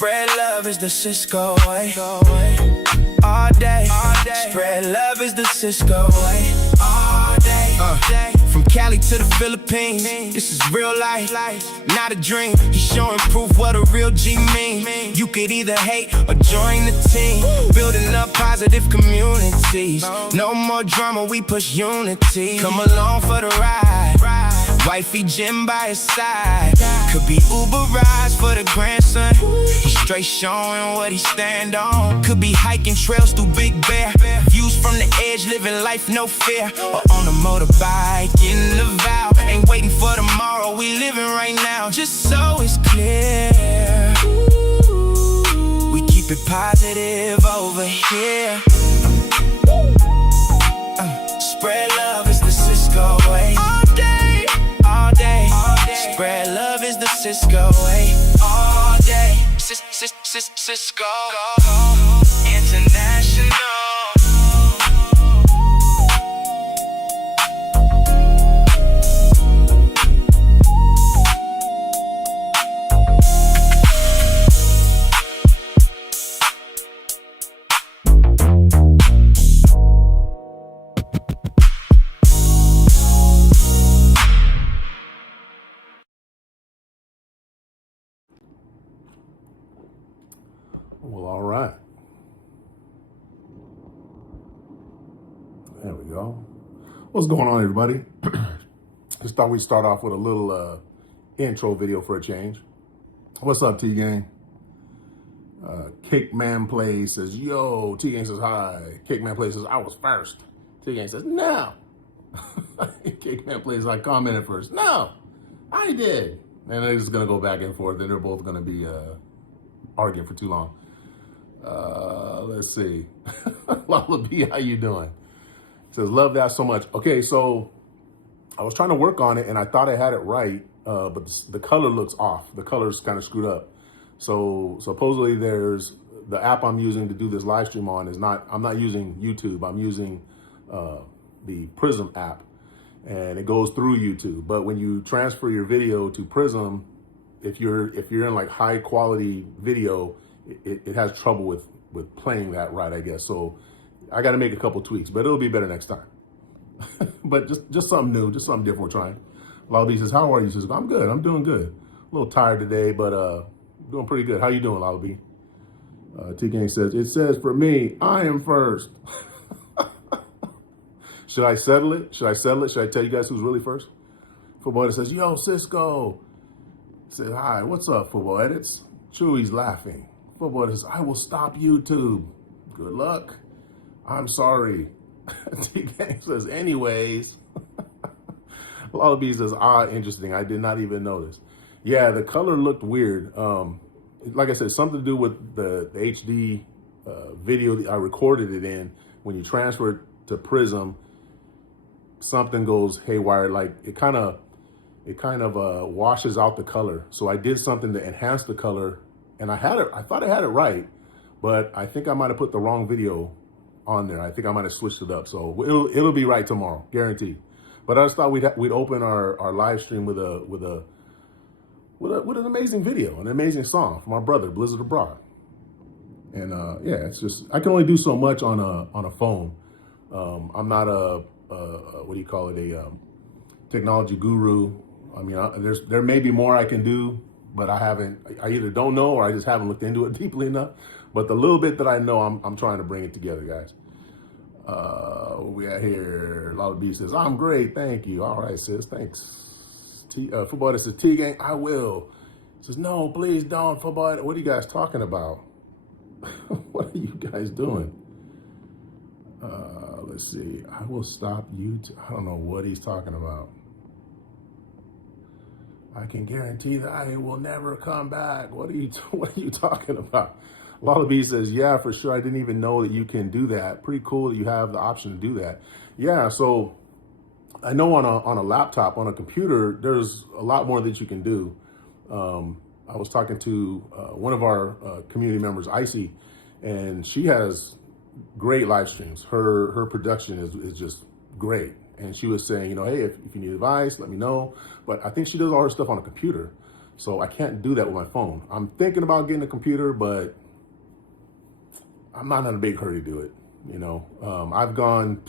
Spread love is the Sisco way. All day. Spread love is the Sisco way. All day. From Cali to the Philippines, this is real life, not a dream. Just showing proof what a real G mean. You could either hate or join the team, building up positive communities. No more drama, we push unity. Come along for the ride. Wifey Jim by his side. Could be Uber rides for the grandson. He's straight showing what he stand on. Could be hiking trails through Big Bear. Views from the edge, living life no fear. Or on a motorbike in the Val. Ain't waiting for tomorrow, we living right now. Just so it's clear, we keep it positive over here. Spread love is the Sisco way. All day. Spread love is the Sisco way. All day. Sisco International. Well, all right. There we go. What's going on, everybody? Just thought we'd start off with a little intro video for a change. What's up, T-Gang? Cakeman Plays says, yo. T-Gang says, hi. Cakeman Plays says, I was first. T-Gang says, no. Cakeman Plays, I commented first. No, I did. And they're just going to go back and forth. And they're both going to be arguing for too long. Let's see. Lala B, how you doing? Says, love that so much. Okay, so I was trying to work on it and I thought I had it right, but the color looks off. The color's kind of screwed up. So supposedly there's the app I'm using to do this live stream on is not, I'm not using YouTube. I'm using the Prism app, and it goes through YouTube. But when you transfer your video to Prism, if you're in like high quality video, it has trouble with playing that right, I guess. So I got to make a couple tweaks, but it'll be better next time. But just something new, just something different we're trying. Lalby says, how are you? Says, I'm good. I'm doing good. A little tired today, but doing pretty good. How you doing, Lalby? T-Gang says, it says for me, I am first. Should I settle it? Should I settle it? Should I tell you guys who's really first? Football Edit says, yo, Sisco. Says, hi, what's up, Football Edits? Chewy's laughing. Football Edit says, I will stop YouTube. Good luck. I'm sorry. T-Gang says, anyways. Lullaby says, interesting. I did not even notice. Yeah, the color looked weird. Like I said, something to do with the HD video that I recorded it in. When you transfer it to Prism, something goes haywire. Like it kind of washes out the color. So I did something to enhance the color, and I thought I had it right, but I think I might have put the wrong video on there. I think I might have switched it up. So it'll be right tomorrow, guaranteed. But I just thought we'd open our live stream with an amazing video, an amazing song from our brother Blizzard Abroad. And yeah, it's just I can only do so much on a phone. I'm not a what do you call it, a technology guru. I mean, there may be more I can do, but I either don't know or I just haven't looked into it deeply enough. But the little bit that I know, I'm trying to bring it together, guys. What we got here? Lala B says, I'm great, thank you. All right, sis, thanks. Football says, T-Gang, I will. Says, no, please don't, Football. What are you guys talking about? What are you guys doing? Let's see. I will stop YouTube. I don't know what he's talking about. I can guarantee that I will never come back. What are you talking about? Lullaby says, yeah, for sure. I didn't even know that you can do that. Pretty cool that you have the option to do that. Yeah, so I know on a laptop, on a computer, there's a lot more that you can do. I was talking to one of our community members, Icy, and she has great live streams. Her production is just great. And she was saying, hey, if you need advice, let me know. But I think she does all her stuff on a computer. So I can't do that with my phone. I'm thinking about getting a computer, but I'm not in a big hurry to do it. I've gone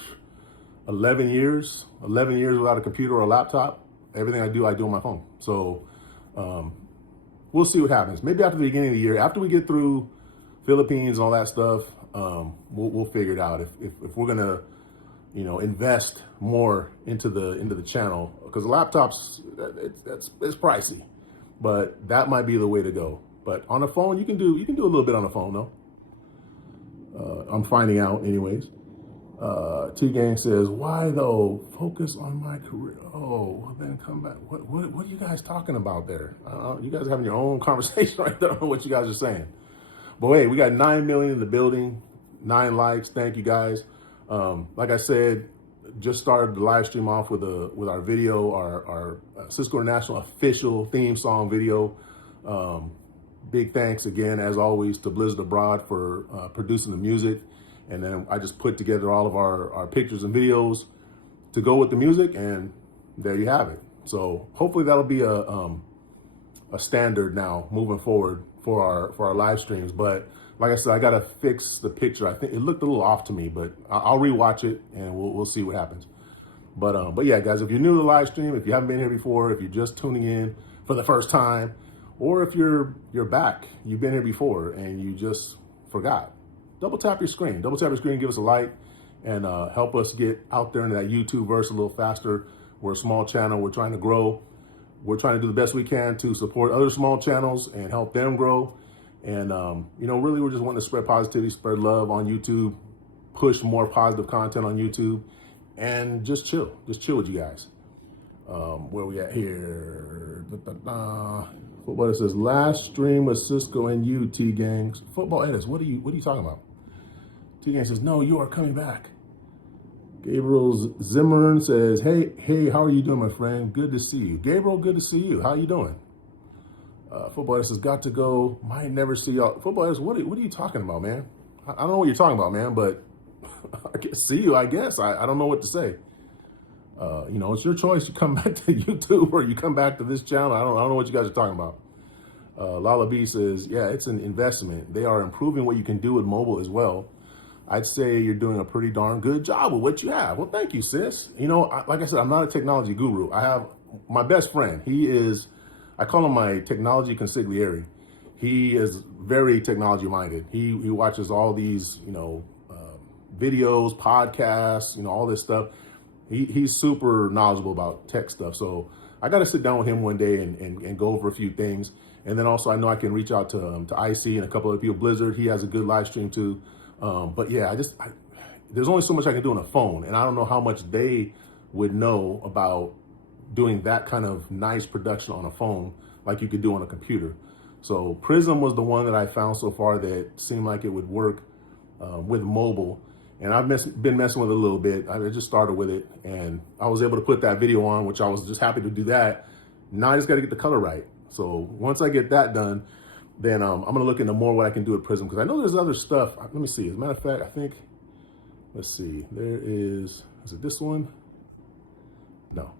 11 years without a computer or a laptop. Everything I do on my phone. So we'll see what happens. Maybe after the beginning of the year, after we get through Philippines and all that stuff, we'll figure it out. If we're gonna, invest more into the channel, because laptops, it's pricey, but that might be the way to go. But on a phone, you can do a little bit on a phone though. I'm finding out anyways. T-Gang says, why though? Focus on my career. Oh, well then come back. What are you guys talking about there? You guys are having your own conversation right there. I don't know what you guys are saying. But hey, we got 9 million in the building, 9 likes. Thank you guys. Like I said, just started the live stream off with our video, our Sisco International official theme song video. Big thanks again, as always, to Blizzard Abroad for producing the music. And then I just put together all of our pictures and videos to go with the music, and there you have it. So hopefully that'll be a standard now moving forward for our live streams. But like I said, I gotta fix the picture. I think it looked a little off to me, but I'll rewatch it and we'll see what happens. But yeah, guys, if you're new to the live stream, if you haven't been here before, if you're just tuning in for the first time, or if you're back, you've been here before and you just forgot, double tap your screen, give us a like, and help us get out there into that YouTube verse a little faster. We're a small channel, we're trying to grow. We're trying to do the best we can to support other small channels and help them grow. And, really, we're just wanting to spread positivity, spread love on YouTube, push more positive content on YouTube, and just chill with you guys. Where we at here? Football says, last stream with Sisco and you, T-Gangs. Football edits, what are you talking about? T-Gang says, no, you are coming back. Gabriel Zimmern says, hey, how are you doing, my friend? Good to see you. Gabriel, good to see you. How you doing? Football says, got to go. Might never see y'all. Football says, what are you talking about, man? I don't know what you're talking about, man, but I can see you, I guess. I don't know what to say. It's your choice. You come back to YouTube or you come back to this channel. I don't know what you guys are talking about. Lala B says, yeah, it's an investment. They are improving what you can do with mobile as well. I'd say you're doing a pretty darn good job with what you have. Well, thank you, sis. Like I said, I'm not a technology guru. I have my best friend. I call him my technology consigliere. He is very technology minded. He watches all these, videos, podcasts, all this stuff. He's super knowledgeable about tech stuff. So I got to sit down with him one day and go over a few things. And then also I know I can reach out to IC and a couple other people. Blizzard, he has a good live stream too. But yeah, there's only so much I can do on a phone, and I don't know how much they would know about doing that kind of nice production on a phone like you could do on a computer. So Prism was the one that I found so far that seemed like it would work with mobile. And I've been messing with it a little bit. I just started with it, and I was able to put that video on, which I was just happy to do that. Now I just got to get the color right. So once I get that done, then I'm going to look into more what I can do with Prism, because I know there's other stuff. Let me see. As a matter of fact, I think, let's see. There is it this one? No.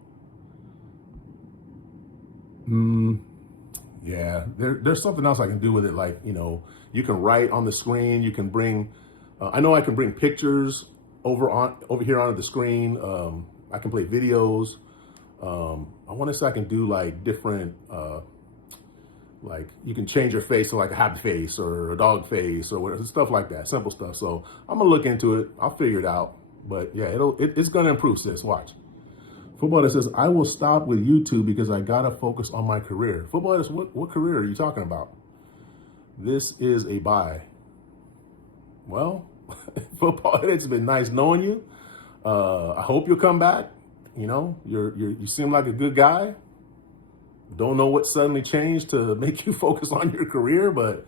Yeah, there's something else I can do with it. Like, you can write on the screen. You can bring, I know I can bring pictures over here onto the screen. I can play videos. I want to say I can do like different, like you can change your face to like a happy face or a dog face or whatever, stuff like that, simple stuff. So I'm gonna look into it. I'll figure it out. But yeah, it's gonna improve, sis. Watch. Footballer says, I will stop with YouTube because I gotta focus on my career. Footballer, what career are you talking about? This is a buy. Well, football, it's been nice knowing you. I hope you'll come back. You seem like a good guy. Don't know what suddenly changed to make you focus on your career, but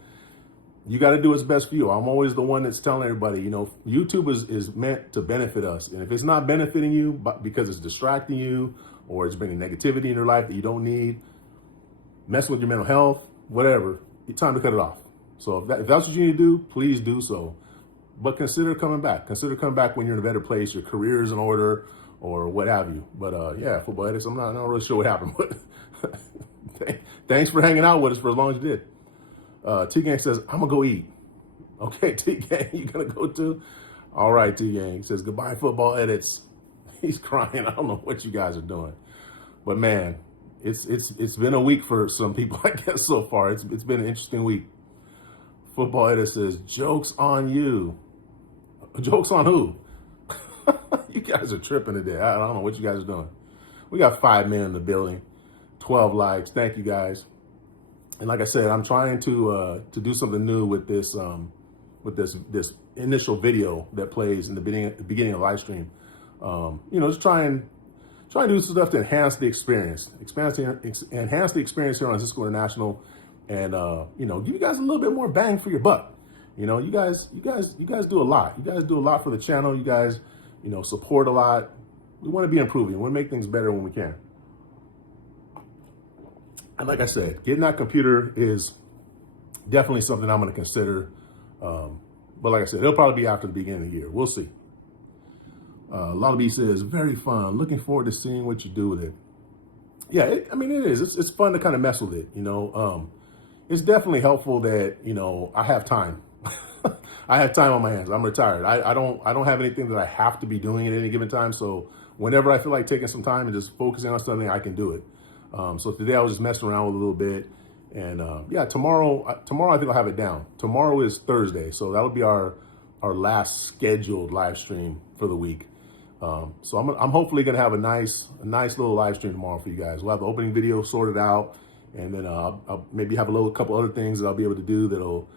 you got to do what's best for you. I'm always the one that's telling everybody, YouTube is meant to benefit us. And if it's not benefiting you because it's distracting you or it's bringing negativity in your life that you don't need, messing with your mental health, whatever, it's time to cut it off. So if that's what you need to do, please do so. But consider coming back. Consider coming back when you're in a better place, your career is in order, or what have you. But yeah, football edits, I'm not really sure what happened, but Thanks for hanging out with us for as long as you did. T-Gang says, I'm going to go eat. Okay, T-Gang, you going to go too? All right, T-Gang. He says, goodbye, football edits. He's crying. I don't know what you guys are doing. But, man, it's been a week for some people, I guess, so far. It's been an interesting week. Football edit says, jokes on you. Jokes on who? You guys are tripping today. I don't know what you guys are doing. We got 5 men in the building, 12 likes. Thank you, guys. And like I said, I'm trying to do something new with this initial video that plays in the beginning of live stream. Just try and do stuff to enhance the experience, enhance the experience here on Sisco International, and give you guys a little bit more bang for your buck. You guys do a lot. You guys do a lot for the channel. You guys, support a lot. We want to be improving. We want to make things better when we can. And like I said, getting that computer is definitely something I'm going to consider. But like I said, it'll probably be after the beginning of the year. We'll see. Lala B says, very fun. Looking forward to seeing what you do with it. Yeah, it is. It's fun to kind of mess with it. It's definitely helpful that, I have time. I have time on my hands. I'm retired. I don't have anything that I have to be doing at any given time. So whenever I feel like taking some time and just focusing on something, I can do it. So today I was just messing around with it a little bit. And tomorrow I think I'll have it down. Tomorrow is Thursday. So that'll be our last scheduled live stream for the week. So I'm hopefully going to have a nice little live stream tomorrow for you guys. We'll have the opening video sorted out. And then I'll maybe have a couple other things that I'll be able to do that'll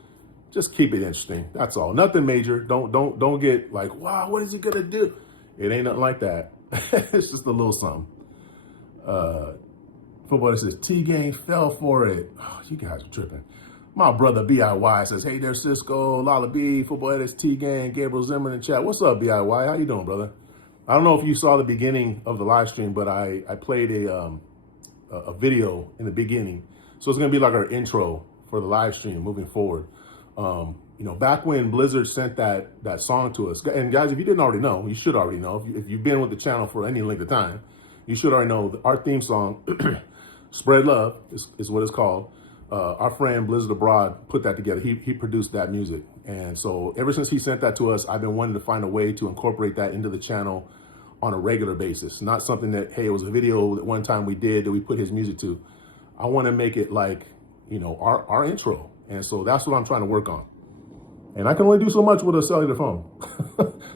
just keep it interesting. That's all. Nothing major. Don't get like, wow, what is he gonna do? It ain't nothing like that. It's just a little something. Football says T-Gang fell for it. Oh, you guys are tripping. My brother BIY says, hey there, Sisco, Lala B, football edits, T-Gang, Gabriel Zimmerman in chat. What's up, BIY? How you doing, brother? I don't know if you saw the beginning of the live stream, but I played a video in the beginning. So it's going to be like our intro for the live stream moving forward. Back when Blizzard sent that song to us, and guys, if you didn't already know, you should already know. If you've been with the channel for any length of time, you should already know our theme song, Spread Love, is what it's called. Our friend Blizzard Abroad put that together. He produced that music. And so ever since he sent that to us, I've been wanting to find a way to incorporate that into the channel on a regular basis. Not something that, hey, it was a video that one time we did that we put his music to. I want to make it like, our intro. And so that's what I'm trying to work on. And I can only do so much with a cellular phone.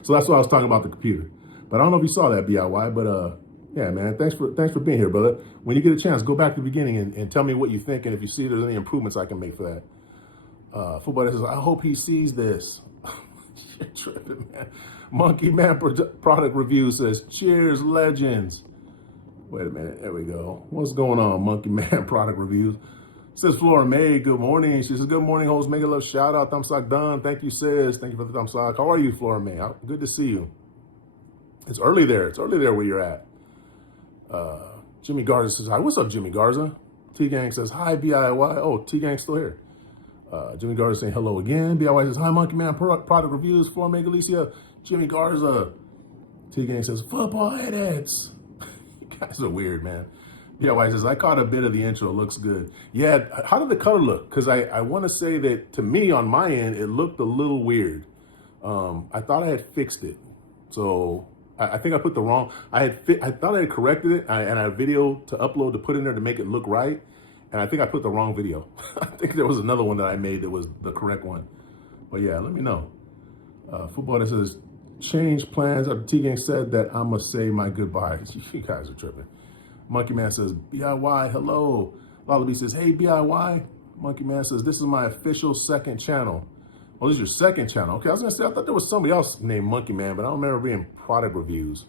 So that's why I was talking about the computer. But I don't know if you saw that, BIY, but yeah, man, thanks for being here, brother. When you get a chance, go back to the beginning and tell me what you think, and if you see there's any improvements I can make for that. Football says, I hope he sees this. You're tripping, man. Monkey Man product review says, cheers, legends. Wait a minute, there we go. What's going on, Monkey Man product reviews? Says Flora May, good morning. She says, good morning, host. Mega love, shout out, thumbs up done. Thank you, sis. Thank you for the thumbs up. How are you, Flora May? Good to see you. It's early there. It's early there where you're at. Jimmy Garza says, hi. What's up, Jimmy Garza? T-Gang says, hi, BIY. Oh, T-Gang's still here. Jimmy Garza saying hello again. BIY says, hi, Monkey Man product reviews. Flora May, Galicia. Jimmy Garza. T-Gang says, football edits. You guys are weird, man. BIY says, I caught a bit of the intro. Looks good. Yeah, how did the color look? Because I want to say that, to me, on my end, it looked a little weird. I thought I had fixed it. So I think I put the wrong, I thought I had corrected it, and I had a video to upload to put in there to make it look right. And I think I put the wrong video. I think there was another one that I made that was the correct one. But yeah, let me know. Football that says, change plans after T-Gang said that I must say my goodbyes. You guys are tripping. Monkey Man says, BIY, hello. Lala B says, hey, BIY. Monkey Man says, this is my official second channel. Oh, this is your second channel. Okay, I was going to say, I thought there was somebody else named Monkey Man, but I don't remember being product reviews.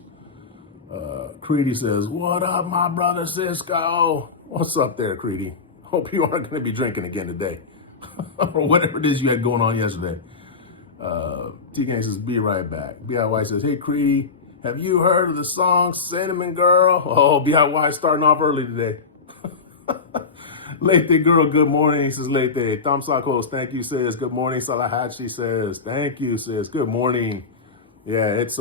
Creedy says, what up, my brother Sisco? What's up there, Creedy? Hope you aren't going to be drinking again today. Or whatever it is you had going on yesterday. T-Gang says, be right back. BIY says, hey, Creedy. Have you heard of the song Cinnamon Girl? Oh, BIY starting off early today. Late girl, good morning, says Late. Thumbs-up host, thank you, says good morning. Salahachi says, thank you, says good morning. Yeah, it's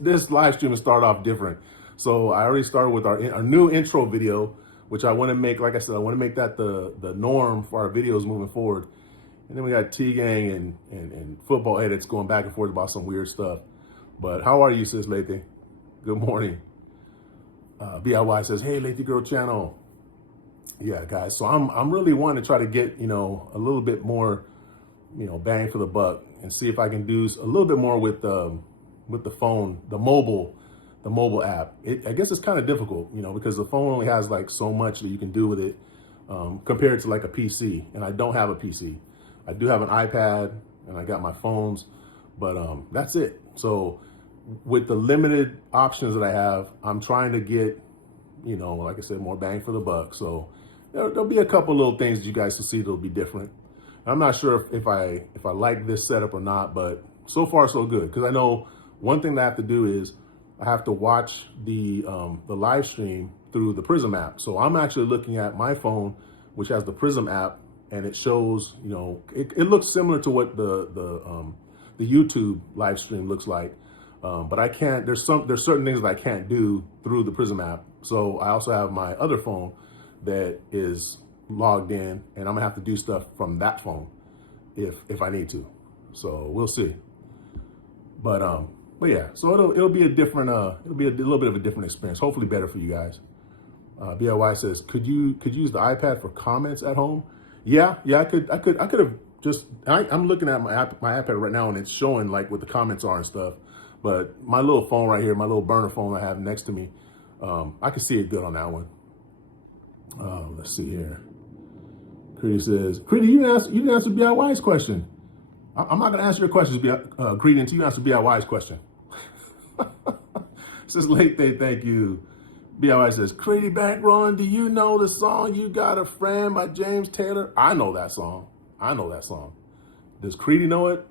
this live stream will start off different. So I already started with our new intro video, which I want to make, like I said, I want to make that the norm for our videos moving forward. And then we got T-Gang and football edits going back and forth about some weird stuff. But how are you, Sis Lethe? Good morning. BIY says, hey, Lethe Girl Channel. Yeah, guys. So I'm really wanting to try to get, a little bit more, bang for the buck and see if I can do a little bit more with the phone, the mobile app. I guess it's kind of difficult, because the phone only has like so much that you can do with it compared to like a PC. And I don't have a PC. I do have an iPad and I got my phones, but that's it. So with the limited options that I have, I'm trying to get, like I said, more bang for the buck. So there'll be a couple little things that you guys will see that'll be different. I'm not sure if I like this setup or not, but so far so good. Because I know one thing that I have to do is I have to watch the live stream through the Prism app. So I'm actually looking at my phone, which has the Prism app, and it shows, it looks similar to what the YouTube live stream looks like. But I can't, there's certain things that I can't do through the Prism app. So I also have my other phone that is logged in, and I'm gonna have to do stuff from that phone if I need to. So we'll see. But yeah, so it'll be a different, it'll be a little bit of a different experience. Hopefully better for you guys. BIY says, could you use the iPad for comments at home? Yeah, I could have just, I'm looking at my iPad right now and it's showing like what the comments are and stuff. But my little phone right here, my little burner phone I have next to me, I can see it good on that one. Let's see here. Creedy says, Creedy, you didn't answer BIY's question. I'm not gonna answer your questions, Creedy, until you answer BIY's question. Says Lethe, thank you. BIY says, Creedy Bankrolling, do you know the song You Got a Friend by James Taylor? I know that song. Does Creedy know it?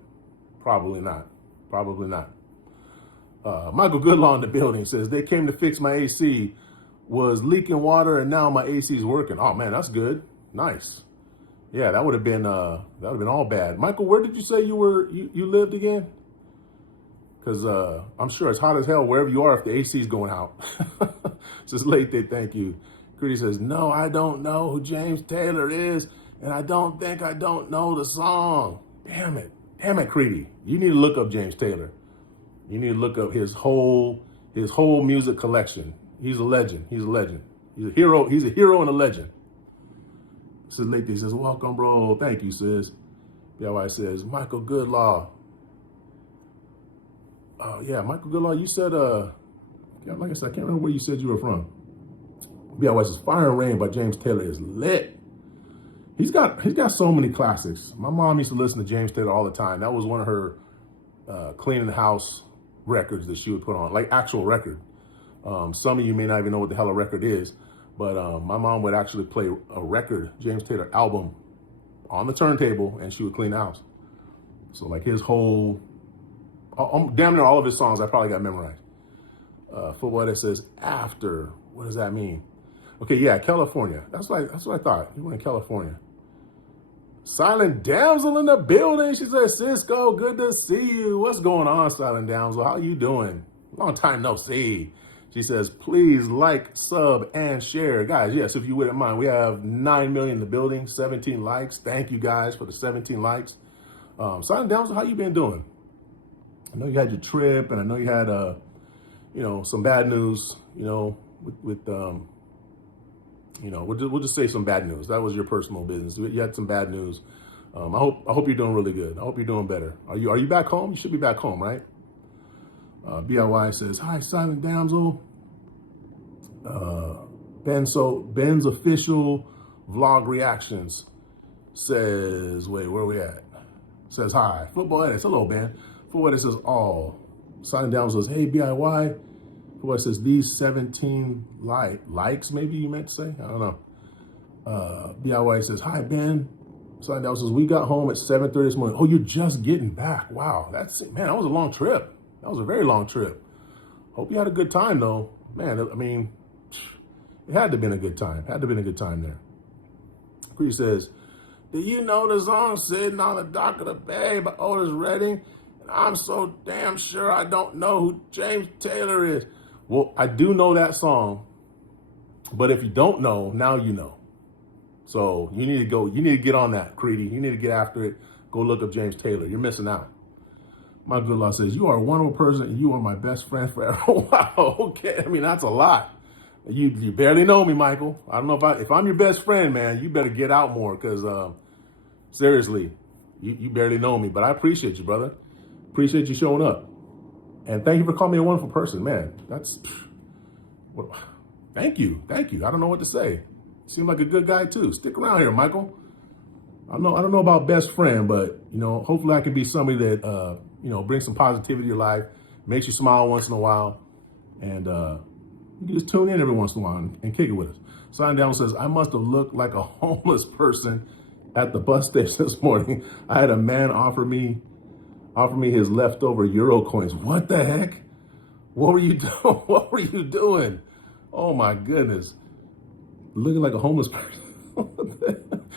Probably not. Michael Goodlaw in the building says, they came to fix my AC, was leaking water, and now my AC is working. Oh man, that's good. Nice. Yeah, that would have been all bad. Michael, where did you say you lived again? Because I'm sure it's hot as hell wherever you are if the AC is going out. Says Lethe, thank you. Creedy says, no, I don't know who James Taylor is, and I don't think I don't know the song. Damn it, Creedy. You need to look up James Taylor. You need to look up his whole music collection. He's a legend. He's a hero. He's a hero and a legend. Sis Lethe says, welcome, bro. Thank you, sis. BIY says, Michael Goodlaw. Yeah, Michael Goodlaw, you said, like I said, I can't remember where you said you were from. BIY says, Fire and Rain by James Taylor is lit. He's got so many classics. My mom used to listen to James Taylor all the time. That was one of her cleaning the house records that she would put on, like actual record. Some of you may not even know what the hell a record is, but my mom would actually play a record, James Taylor album, on the turntable, and she would clean the house. So like his whole, damn near all of his songs, I probably got memorized. Football that says after, what does that mean? Okay, yeah, California. That's what I thought. You were in California. Silent Damsel in the building. She said, Sisco, good to see you. What's going on, Silent Damsel? How you doing? Long time no see. She says, please like, sub, and share. Guys, yes, if you wouldn't mind, we have 9 million in the building, 17 likes. Thank you guys for the 17 likes. Silent Damsel, how you been doing? I know you had your trip, and I know you had, some bad news, we'll just say some bad news. That was your personal business. You had some bad news. I hope you're doing really good. I hope you're doing better. Are you back home? You should be back home, right? BIY says, hi, Silent Damsel. Ben's official vlog reactions says, wait, where are we at? Says, hi. Football Edits. Hello, Ben. Football Edits says, all. Silent Damsel says, hey, BIY. Football Edits says, these 17 likes, maybe you meant to say? I don't know. BIY says, hi, Ben. Silent Damsel says, we got home at 7:30 this morning. Oh, you're just getting back. Wow. Man, that was a long trip. That was a very long trip. Hope you had a good time, though. Man, I mean, it had to have been a good time. Had to have been a good time there. Cree says, do you know the song Sitting on the Dock of the Bay by Otis Redding? And I'm so damn sure I don't know who James Taylor is. Well, I do know that song. But if you don't know, now you know. So you need to get on that, Creedy. You need to get after it. Go look up James Taylor. You're missing out. My good law says, you are a wonderful person and you are my best friend forever. Wow, okay. I mean, that's a lot. You barely know me, Michael. I don't know if I'm your best friend, man, you better get out more because seriously, you barely know me. But I appreciate you, brother. Appreciate you showing up. And thank you for calling me a wonderful person, man. Thank you. Thank you. I don't know what to say. Seem like a good guy too. Stick around here, Michael. I don't know about best friend, but hopefully I can be somebody that brings some positivity to your life, makes you smile once in a while, and you can just tune in every once in a while and kick it with us. Sign down says, I must have looked like a homeless person at the bus station this morning. I had a man offer me his leftover Euro coins. What the heck? What were you doing? What were you doing? Oh my goodness. Looking like a homeless person.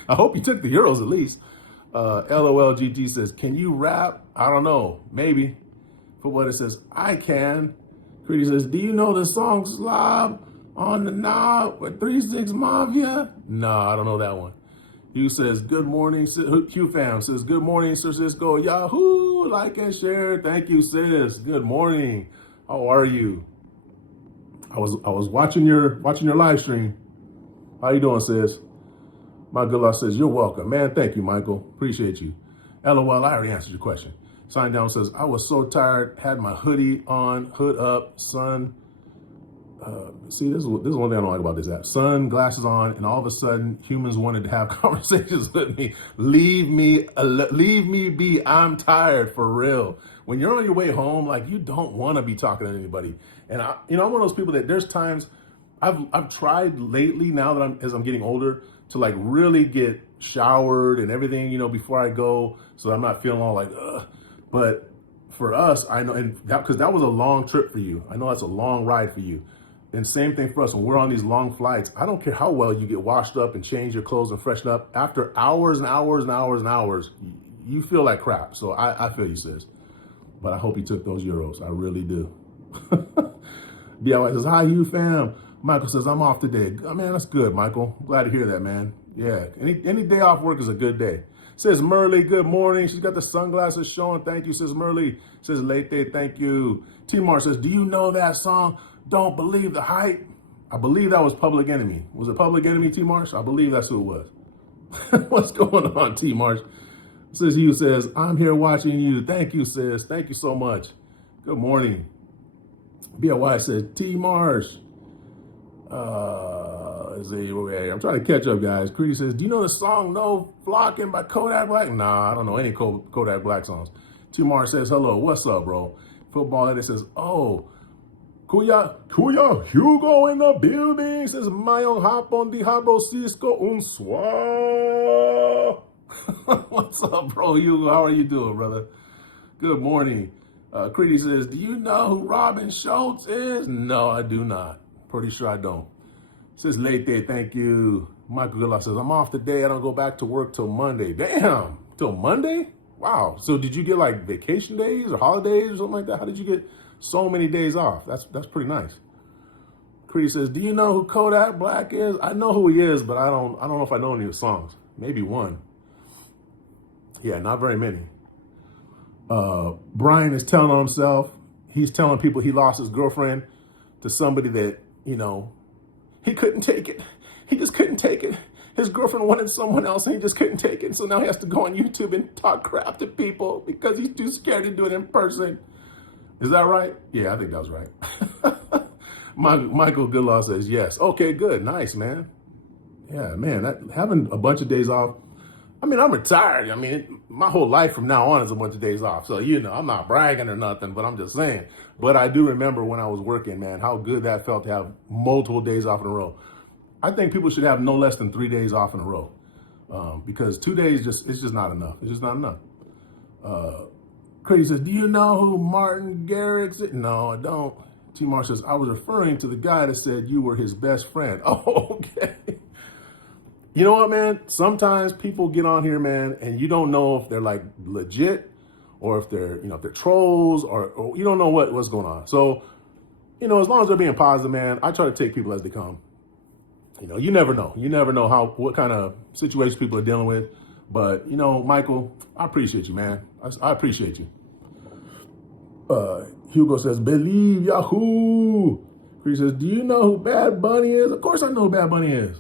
I hope you took the euros at least. LOLGG says, can you rap? I don't know. Maybe. Football says, I can. Creedy says, do you know the song Slob on the Knob with 3-6 Mafia? No, I don't know that one. Hugh says, good morning. Hugh fam says, good morning, Sir Cisco. Yahoo! Like and share. Thank you, sis. Good morning. How are you? I was watching your live stream. How you doing, sis? My good luck says, you're welcome. Man, thank you, Michael. Appreciate you. LOL, I already answered your question. Sign down says, I was so tired, had my hoodie on, hood up, sun. See, this is one thing I don't like about this app. Sunglasses on, and all of a sudden, humans wanted to have conversations with me. Leave me be. I'm tired, for real. When you're on your way home, like, you don't want to be talking to anybody. And I'm one of those people that there's times I've tried lately, now that as I'm getting older, to like really get showered and everything, before I go, so that I'm not feeling all like, ugh. But for us, I know, and because that was a long trip for you. I know that's a long ride for you. And same thing for us, when we're on these long flights, I don't care how well you get washed up and change your clothes and freshen up. After hours and hours and hours and hours, you feel like crap. So I feel you, sis. But I hope you took those euros. I really do. DIY says, hi, you fam. Michael says, I'm off today. Oh, man, that's good, Michael. Glad to hear that, man. Yeah, any day off work is a good day. Says Merle, good morning. She's got the sunglasses showing. Thank you, says Merle. Says Late, thank you. T-Mar says, do you know that song? Don't Believe the Hype. I believe that was Public Enemy. Was it Public Enemy, T-Marsh? I believe that's who it was. What's going on, T-Marsh? Says you says, I'm here watching you. Thank you, sis. Thank you so much. Good morning. BLY says, T-Marsh. I'm trying to catch up, guys. Creedy says, do you know the song No Flocking by Kodak Black? Nah, I don't know any Kodak Black songs. T-Marsh says, hello, what's up, bro? Football Edit says, oh, Kuya, Hugo in the building. Says, Mayon hop on the habro Sisco un soir. What's up, bro? Hugo, how are you doing, brother? Good morning. Creedy says, do you know who Robin Schultz is? No, I do not. Pretty sure I don't. Says Late, thank you. Michael Goodlock says, I'm off today. I don't go back to work till Monday. Damn, till Monday? Wow. So did you get like vacation days or holidays or something like that? How did you get so many days off? That's pretty nice. Creedy says, do you know who Kodak Black is? I know who he is, but I don't know if I know any of his songs. Maybe one. Yeah, not very many. Brian is telling on himself. He's telling people he lost his girlfriend to somebody that, he couldn't take it. He just couldn't take it. His girlfriend wanted someone else and he just couldn't take it. So now he has to go on YouTube and talk crap to people because he's too scared to do it in person. Is that right? Yeah, I think that was right. Michael Goodlaw says, yes. Okay, good. Nice, man. Yeah, man, having a bunch of days off. I mean, I'm retired. I mean, my whole life from now on is a bunch of days off. So, I'm not bragging or nothing, but I'm just saying. But I do remember when I was working, man, how good that felt to have multiple days off in a row. I think people should have no less than 3 days off in a row because 2 days, it's just not enough. It's just not enough. Crazy says, do you know who Martin Garrix is? No, I don't. T-Mar says, I was referring to the guy that said you were his best friend. Oh, okay. You know what, man? Sometimes people get on here, man, and you don't know if they're like legit or if they're, if they're trolls or you don't know what's going on. So, as long as they're being positive, man, I try to take people as they come. You know, you never know. You never know what kind of situations people are dealing with. But, you know, Michael, I appreciate you, man. I appreciate you. Hugo says, believe Yahoo. He says, do you know who Bad Bunny is? Of course I know who Bad Bunny is.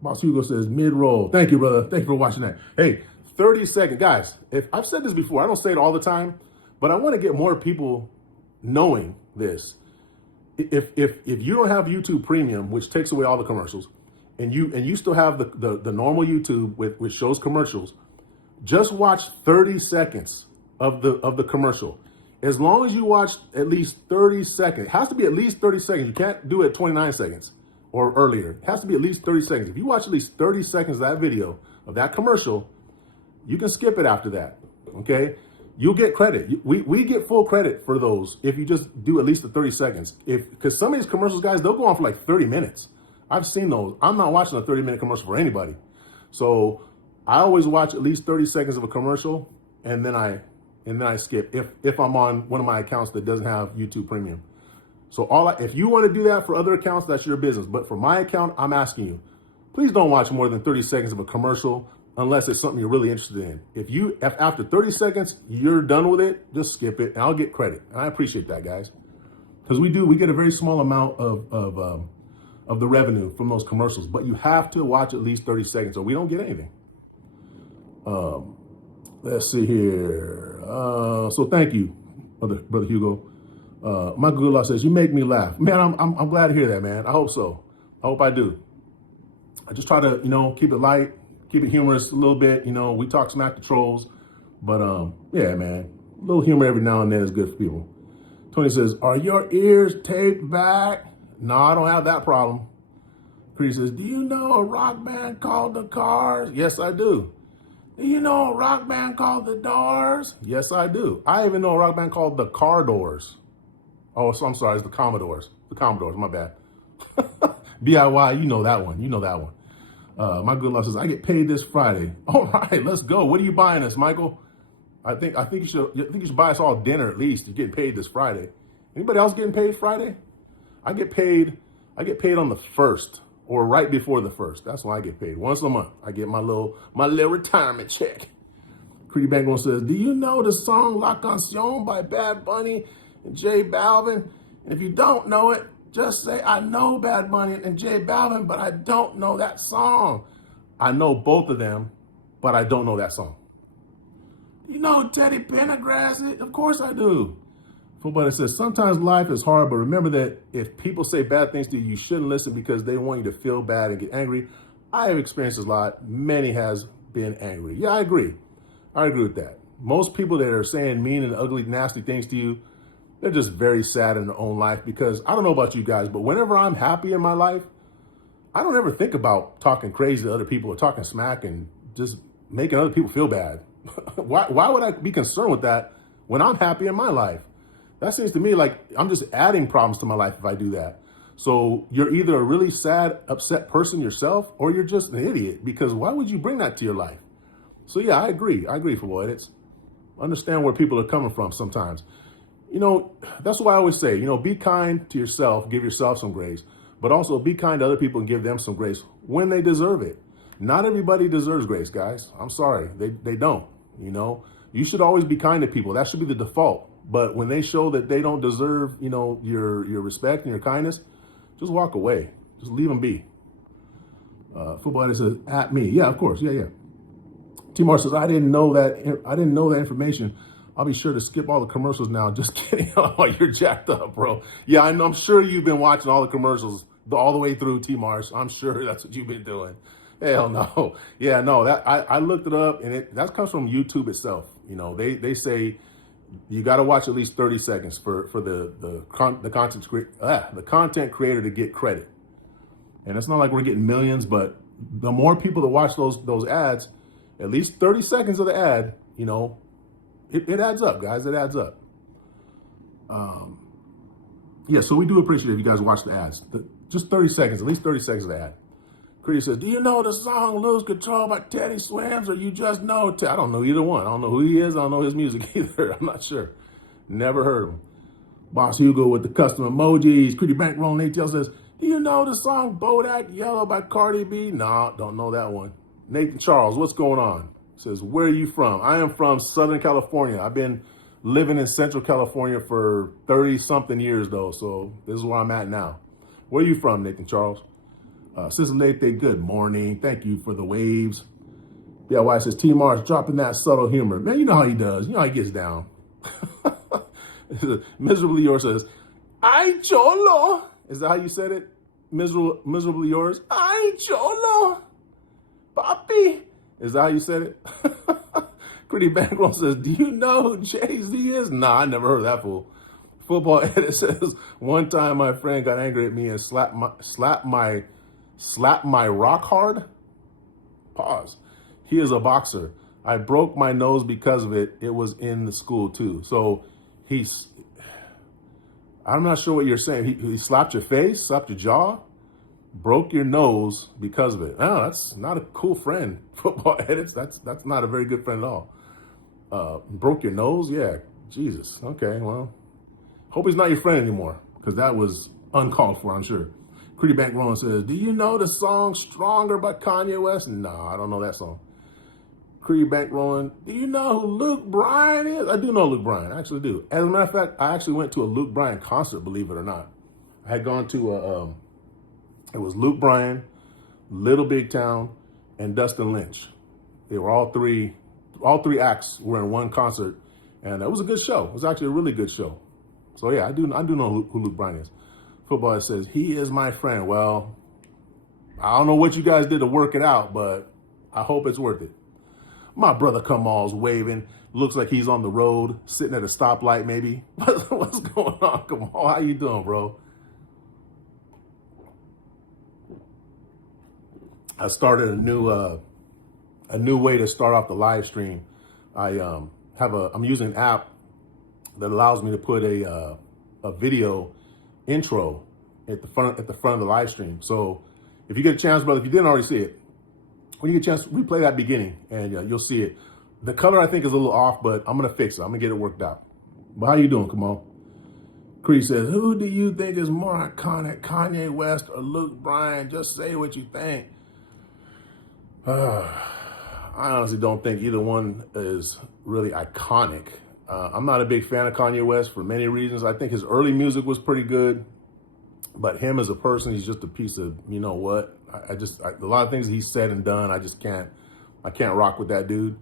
Boss Hugo says, mid-roll. Thank you, brother. Thank you for watching that. Hey, 30 seconds. Guys, if I've said this before, I don't say it all the time, but I want to get more people knowing this. If you don't have YouTube Premium, which takes away all the commercials, and you still have the normal YouTube which shows commercials, just watch 30 seconds of the commercial. As long as you watch at least 30 seconds, it has to be at least 30 seconds. You can't do it at 29 seconds or earlier. It has to be at least 30 seconds. If you watch at least 30 seconds of that video, of that commercial, you can skip it after that, okay? You'll get credit. We get full credit for those if you just do at least the 30 seconds. Because some of these commercials, guys, they'll go on for like 30 minutes. I've seen those. I'm not watching a 30-minute commercial for anybody. So I always watch at least 30 seconds of a commercial, and then I skip if I'm on one of my accounts that doesn't have YouTube Premium. So if you want to do that for other accounts, that's your business. But for my account, I'm asking you, please don't watch more than 30 seconds of a commercial unless it's something you're really interested in. If after 30 seconds, you're done with it, just skip it, and I'll get credit. And I appreciate that, guys. Because we get a very small amount of the revenue from those commercials, but you have to watch at least 30 seconds or we don't get anything. Let's see here. So thank you, Brother Hugo. Michael Goodlaw says, you make me laugh. Man, I'm glad to hear that, man. I hope so. I hope I do. I just try to, keep it light, keep it humorous a little bit. We talk smack to trolls, but yeah, man, a little humor every now and then is good for people. Tony says, are your ears taped back? No, I don't have that problem. Chris says, do you know a rock band called The Cars? Yes, I do. Do you know a rock band called The Doors? Yes, I do. I even know a rock band called The Car Doors. Oh, so I'm sorry, it's the Commodores. The Commodores, my bad. DIY, you know that one. You know that one. My good love says, I get paid this Friday. All right, let's go. What are you buying us, Michael? I think you should buy us all dinner at least. You're getting paid this Friday. Anybody else getting paid Friday? I get paid on the 1st or right before the 1st. That's when I get paid. Once a month, I get my little retirement check. Creedy Bango says, do you know the song La Canción by Bad Bunny and J Balvin? And if you don't know it, just say, I know Bad Bunny and J Balvin, but I don't know that song. I know both of them, but I don't know that song. You know Teddy Pendergrass? Of course I do. Football says, sometimes life is hard, but remember that if people say bad things to you, you shouldn't listen because they want you to feel bad and get angry. I have experienced this a lot. Many has been angry. Yeah, I agree. I agree with that. Most people that are saying mean and ugly, nasty things to you, they're just very sad in their own life because I don't know about you guys, but whenever I'm happy in my life, I don't ever think about talking crazy to other people or talking smack and just making other people feel bad. Why would I be concerned with that when I'm happy in my life? That seems to me like I'm just adding problems to my life if I do that. So you're either a really sad, upset person yourself, or you're just an idiot because why would you bring that to your life? So yeah, I agree. I agree, Football Edits. Understand where people are coming from sometimes. That's why I always say, be kind to yourself, give yourself some grace, but also be kind to other people and give them some grace when they deserve it. Not everybody deserves grace, guys. I'm sorry. They don't, You should always be kind to people. That should be the default. But when they show that they don't deserve, your respect and your kindness, just walk away. Just leave them be. Football Edit says, at me. Yeah, of course. Yeah. T-Mar says, I didn't know that information. I'll be sure to skip all the commercials now. Just kidding. Oh, you're jacked up, bro. Yeah, I'm sure you've been watching all the commercials all the way through, T-Mars. I'm sure that's what you've been doing. Hell no. Yeah, no, that I looked it up, and that comes from YouTube itself. They say you got to watch at least 30 seconds for the content creator to get credit. And it's not like we're getting millions, but the more people that watch those ads, at least 30 seconds of the ad, it adds up, guys. It adds up. Yeah, so we do appreciate it if you guys watch the ads. Just 30 seconds, at least 30 seconds of the ad. Creedy says, do you know the song Lose Control by Teddy Swims, or you just know? I don't know either one. I don't know who he is. I don't know his music either. I'm not sure. Never heard of him. Boss Hugo with the custom emojis. Creedy Bank Rolling ATL says, Do you know the song Bodak Yellow by Cardi B? Nah, don't know that one. Nathan Charles, what's going on? Says, where are you from? I am from Southern California. I've been living in Central California for 30-something years, though, so this is where I'm at now. Where are you from, Nathan Charles? Sister Lathe, good morning. Thank you for the waves. Yeah, why says T Mars dropping that subtle humor. Man, you know how he does. You know how he gets down. Miserably Yours says, ay cholo. Is that how you said it? Miserably Yours. Ay cholo. Papi. Is that how you said it? Pretty Bankroll says, do you know who Jay-Z is? Nah, I never heard that fool. Football Edit says, one time my friend got angry at me and slapped my rock hard. Pause. He is a boxer. I broke my nose because of it. It was in the school too. So I'm not sure what you're saying. He slapped your face, slapped your jaw, broke your nose because of it. No, that's not a cool friend. Football Edits, that's not a very good friend at all. Broke your nose? Yeah, Jesus. Okay, well, hope he's not your friend anymore, because that was uncalled for, I'm sure. Pretty Bank Rowan says, do you know the song Stronger by Kanye West? No, I don't know that song. Creed Bank Rolling, do you know who Luke Bryan is? I do know Luke Bryan, I actually do. As a matter of fact, I actually went to a Luke Bryan concert, believe it or not. I had gone to it was Luke Bryan, Little Big Town, and Dustin Lynch. They were all three acts were in one concert, and it was a good show. It was actually a really good show. So yeah, I do know who Luke Bryan is. Football says, he is my friend. Well, I don't know what you guys did to work it out, but I hope it's worth it. My brother Kamal's waving. Looks like he's on the road, sitting at a stoplight maybe. What's going on, Kamal? How you doing, bro? I started a new way to start off the live stream. I'm using an app that allows me to put a video intro at the front of the live stream. So if you get a chance, brother, if you didn't already see it, when you get a chance, replay that beginning and you'll see it. The color I think is a little off, but I'm gonna fix it. I'm gonna get it worked out. But how you doing, Kamal? Creed says, who do you think is more iconic, Kanye West or Luke Bryan? Just say what you think. I honestly don't think either one is really iconic. I'm not a big fan of Kanye West for many reasons. I think his early music was pretty good, but him as a person, he's just a piece of, you know what? A lot of things he's said and done, I can't rock with that dude.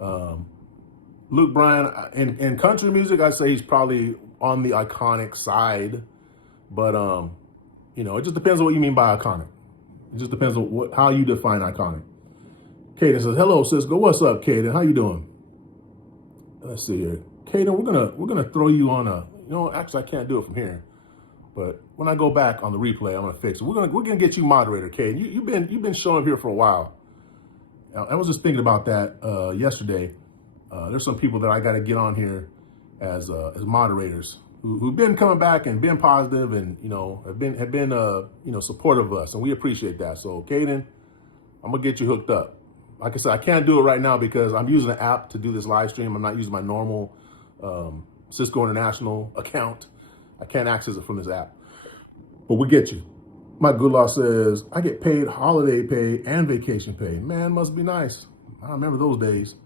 Luke Bryan, in country music, I'd say he's probably on the iconic side, but you know, it just depends on what you mean by iconic. It just depends on how you define iconic. Kaden says, hello, Sisco. What's up, Kaden? How you doing? Let's see here. Kaden, we're gonna throw you on actually I can't do it from here. But when I go back on the replay, I'm gonna fix it. We're gonna get you moderator, Kaden. You've been showing up here for a while. I was just thinking about that yesterday. There's some people that I got to get on here as moderators who've been coming back and been positive and have been supportive of us, and we appreciate that. So, Kaden, I'm gonna get you hooked up. Like I said, I can't do it right now because I'm using an app to do this live stream. I'm not using my normal Sisco International account. I can't access it from this app, but we'll get you. Mike Goodlaw says, I get paid holiday pay and vacation pay. Man, must be nice. I remember those days.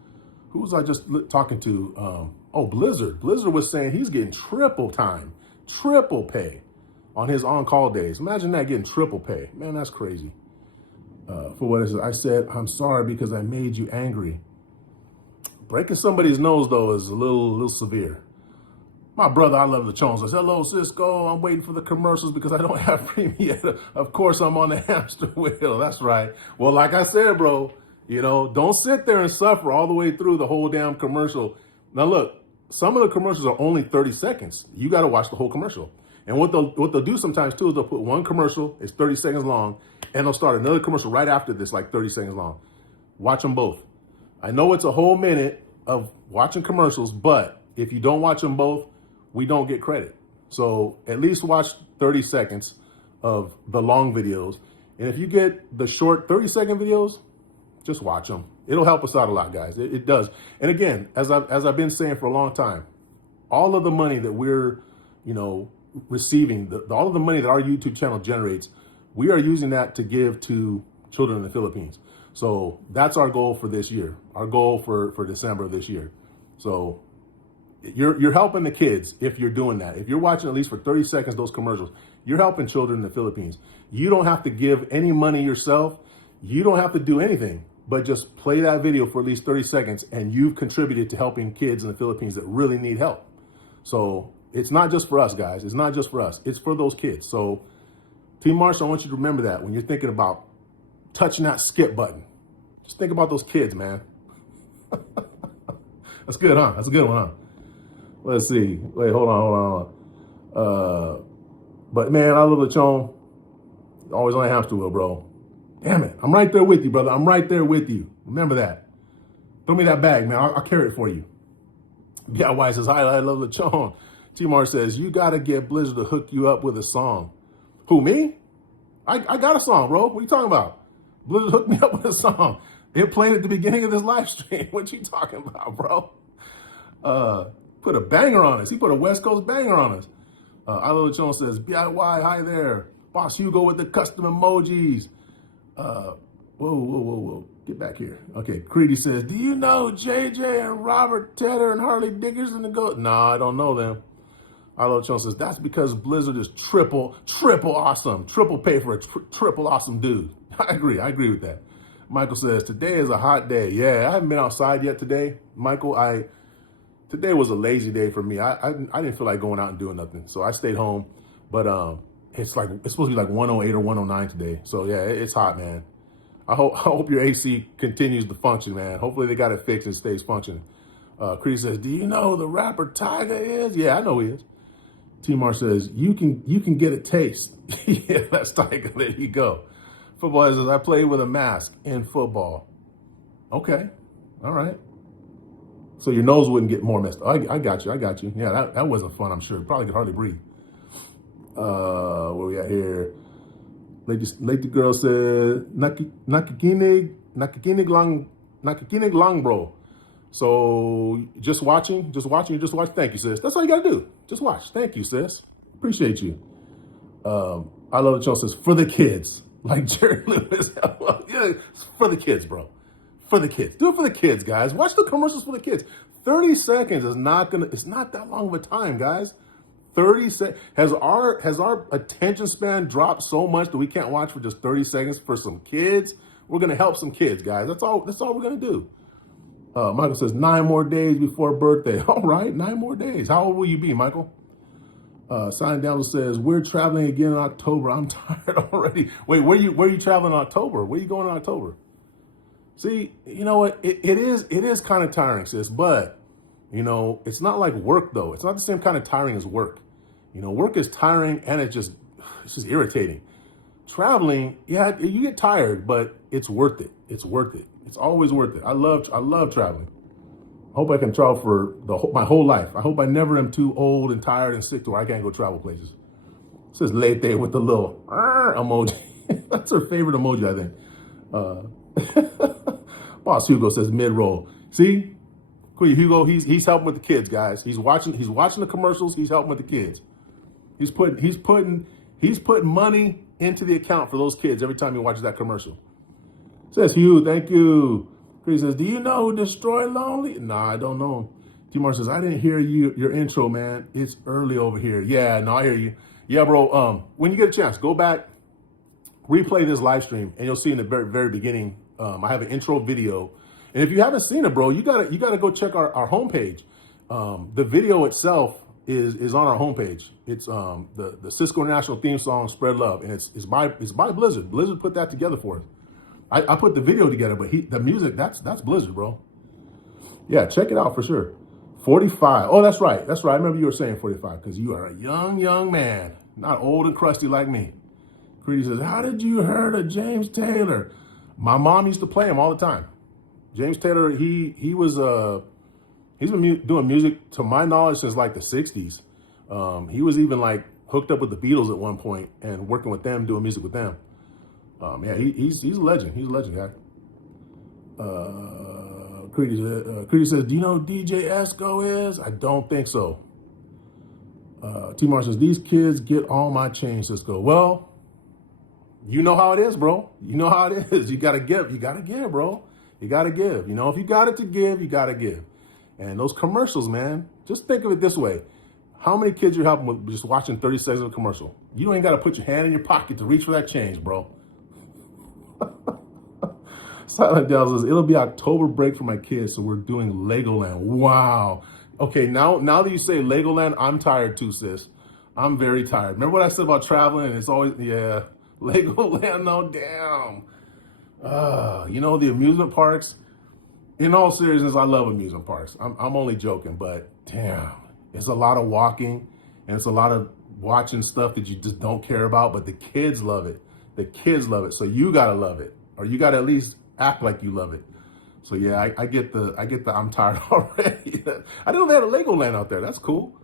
Who was I just talking to? Blizzard. Blizzard was saying he's getting triple pay on his on-call days. Imagine that, getting triple pay. Man, that's crazy. For what I said, I'm sorry because I made you angry. Breaking somebody's nose, though, is a little severe. My brother, I love the Jones, says, hello, Sisco. I'm waiting for the commercials because I don't have premium yet. Of course, I'm on the hamster wheel. That's right. Well, like I said, bro, don't sit there and suffer all the way through the whole damn commercial. Now, look, some of the commercials are only 30 seconds. You got to watch the whole commercial. And what they'll do sometimes, too, is they'll put one commercial, it's 30 seconds long, and they'll start another commercial right after this, like 30 seconds long. Watch them both. I know it's a whole minute of watching commercials, but if you don't watch them both, we don't get credit. So at least watch 30 seconds of the long videos. And if you get the short 30-second videos, just watch them. It'll help us out a lot, guys. It does. And again, as I've been saying for a long time, all of the money that we're receiving, all of the money that our YouTube channel generates, we are using that to give to children in the Philippines. So that's our goal for this year, our goal for December of this year. So you're helping the kids if you're doing that. If you're watching at least for 30 seconds those commercials, you're helping children in the Philippines. You don't have to give any money yourself. You don't have to do anything, but just play that video for at least 30 seconds, and you've contributed to helping kids in the Philippines that really need help. So it's not just for us, guys. It's not just for us. It's for those kids. So Team Marshall, I want you to remember that when you're thinking about touching that skip button. Just think about those kids, man. That's good, huh? That's a good one, huh? Let's see. Wait, hold on. But man, I love Lechon. Always on a hamster wheel, bro. Damn it. I'm right there with you, brother. I'm right there with you. Remember that. Throw me that bag, man. I'll carry it for you. Yeah, White says, hi, I love Lechon. T-Mar says, you got to get Blizzard to hook you up with a song. Who, me? I got a song, bro. What are you talking about? Blizzard hooked me up with a song. It played at the beginning of this live stream. What you talking about, bro? Put a banger on us. He put a West Coast banger on us. I love Lechon says, DIY, hi there. Boss Hugo with the custom emojis. Whoa. Get back here. Okay, Creedy says, do you know JJ and Robert Tedder and Harley Dickerson and go? Nah, I don't know them. Arlo Chon says, that's because Blizzard is triple awesome. Triple pay for a triple awesome dude. I agree with that. Michael says, today is a hot day. Yeah, I haven't been outside yet today. Michael, today was a lazy day for me. I didn't feel like going out and doing nothing. So I stayed home. But it's supposed to be like 108 or 109 today. So yeah, it's hot, man. I hope your AC continues to function, man. Hopefully they got it fixed and stays functioning. Creedy says, do you know who the rapper Tyga is? Yeah, I know he is. T-Mar says, you can get a taste. Yeah, that's Tyga. There you go. Football says, I played with a mask in football. Okay. All right. So your nose wouldn't get more messed up. I got you. Yeah, that wasn't fun, I'm sure. Probably could hardly breathe. Where we at here? Lady girl says, nakikinig lang, bro. So just watching. Thank you, sis. That's all you gotta do. Just watch. Thank you, sis. Appreciate you. I love the show says, for the kids. Like Jerry Lewis. Yeah, for the kids, bro. For the kids. Do it for the kids, guys. Watch the commercials for the kids. 30 seconds is it's not that long of a time, guys. 30 seconds. Has our attention span dropped so much that we can't watch for just 30 seconds for some kids? We're gonna help some kids, guys. That's all we're gonna do. Michael says 9 more days before birthday. All right, 9 more days. How old will you be, Michael? Sign down says, we're traveling again in October. I'm tired already. Wait, where you traveling in October? Where you going in October? See, you know what? It is kind of tiring, sis, but you know, it's not like work though. It's not the same kind of tiring as work. You know, work is tiring and it's just irritating. Traveling, yeah, you get tired, but it's worth it. It's worth it. It's always worth it. I love traveling. I hope I can travel for my whole life. I hope I never am too old and tired and sick to where I can't go travel places. It says late there with the little emoji. That's her favorite emoji, I think. Boss Hugo says mid-roll. See, Hugo, he's helping with the kids, guys. He's watching the commercials. He's helping with the kids. He's putting money into the account for those kids every time he watches that commercial. Says Hugh, thank you. Chris says, do you know who destroyed Lonely? Nah, I don't know. T-Mar says, I didn't hear your intro, man. It's early over here. Yeah, no, I hear you. Yeah, bro. When you get a chance, go back, replay this live stream, and you'll see in the very, very beginning, I have an intro video. And if you haven't seen it, bro, you gotta go check our homepage. The video itself is on our homepage. It's the Sisco National theme song, Spread Love, and it's by Blizzard. Blizzard put that together for us. I put the video together, but the music, that's Blizzard, bro. Yeah, check it out for sure. 45. Oh, that's right. I remember you were saying 45 because you are a young man, not old and crusty like me. Creedy says, how did you heard of James Taylor? My mom used to play him all the time. James Taylor, he's been doing music, to my knowledge, since like the 60s. He was even like hooked up with the Beatles at one point and working with them, doing music with them. Yeah, he's a legend. He's a legend, guy. Creedy says, do you know who DJ Esco is? I don't think so. T-Mar says, these kids get all my change, Sisco. Well, you know how it is, bro. You know how it is. You got to give. You got to give, bro. You got to give. You know, if you got it to give, you got to give. And those commercials, man, just think of it this way. How many kids you're helping with just watching 30 seconds of a commercial? You ain't got to put your hand in your pocket to reach for that change, bro. Silent Dell says, it'll be October break for my kids, so we're doing Legoland. Wow. Okay, now that you say Legoland, I'm tired too, sis. I'm very tired. Remember what I said about traveling? It's always, yeah, Legoland, no, damn. You know, the amusement parks, in all seriousness, I love amusement parks. I'm only joking, but damn, it's a lot of walking and it's a lot of watching stuff that you just don't care about, but the kids love it. The kids love it, so you gotta love it, or you gotta at least act like you love it. So yeah, I get the I'm tired already. I didn't know they had a Legoland out there. That's cool.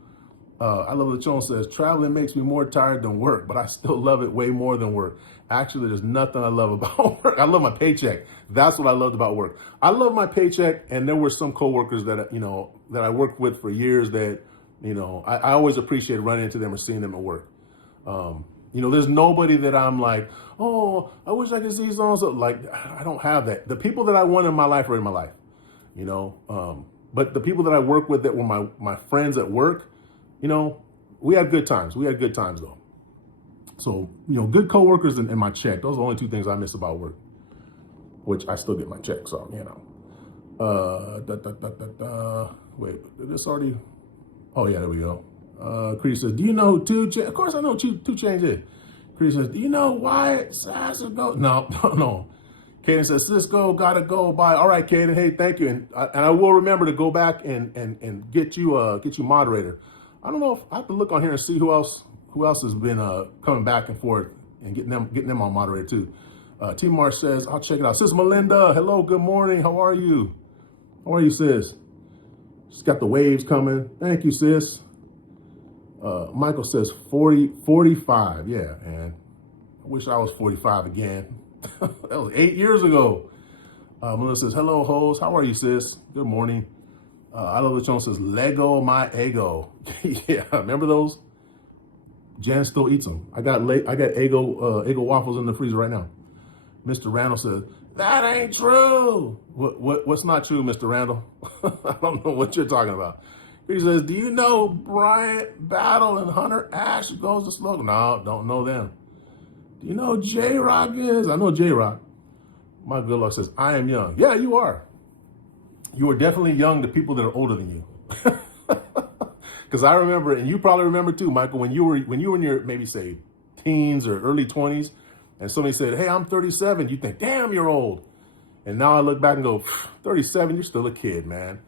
I love what Chon says, traveling makes me more tired than work, but I still love it way more than work. Actually, there's nothing I love about work. I love my paycheck. That's what I loved about work. I love my paycheck, and there were some coworkers that, you know, that I worked with for years that, you know, I always appreciated running into them or seeing them at work. You know, there's nobody that I'm like, oh, I wish I could see so-and-so. Like, I don't have that. The people that I want in my life are in my life, you know. But the people that I work with that were my friends at work, you know, we had good times. We had good times, though. So, you know, good coworkers and my check. Those are the only two things I miss about work, which I still get my check, so, you know. Wait, did this already? Oh, yeah, there we go. Creed says, do you know who 2 Chainz? Of course I know who 2 Chainz is. Creed says, do you know why Sisco? No. Caden says, Sisco, gotta go. Bye. All right, Caden. Hey, thank you. And I will remember to go back and get you moderator. I don't know if I have to look on here and see who else has been coming back and forth and getting them on moderator too. T Marsh says, I'll check it out. Sis Melinda, hello, good morning. How are you? How are you, sis? She's got the waves coming. Thank you, sis. Michael says 45. Yeah, and I wish I was 45 again. That was 8 years ago. Melissa says, hello, hoes. How are you, sis? Good morning. I love the Jones says, Lego my ego. Yeah, remember those? Jan still eats them. I got Eggo waffles in the freezer right now. Mr. Randall says, that ain't true. What's not true, Mr. Randall? I don't know what you're talking about. He says, do you know Bryant Battle and Hunter Ash goes to Slogan? No, don't know them. Do you know J-Rock is? I know J-Rock. My good luck says, I am young. Yeah, you are. You are definitely young to people that are older than you. Because I remember, and you probably remember too, Michael, when you were in your maybe say teens or early 20s, and somebody said, hey, I'm 37, you think, damn, you're old. And now I look back and go, 37, you're still a kid, man.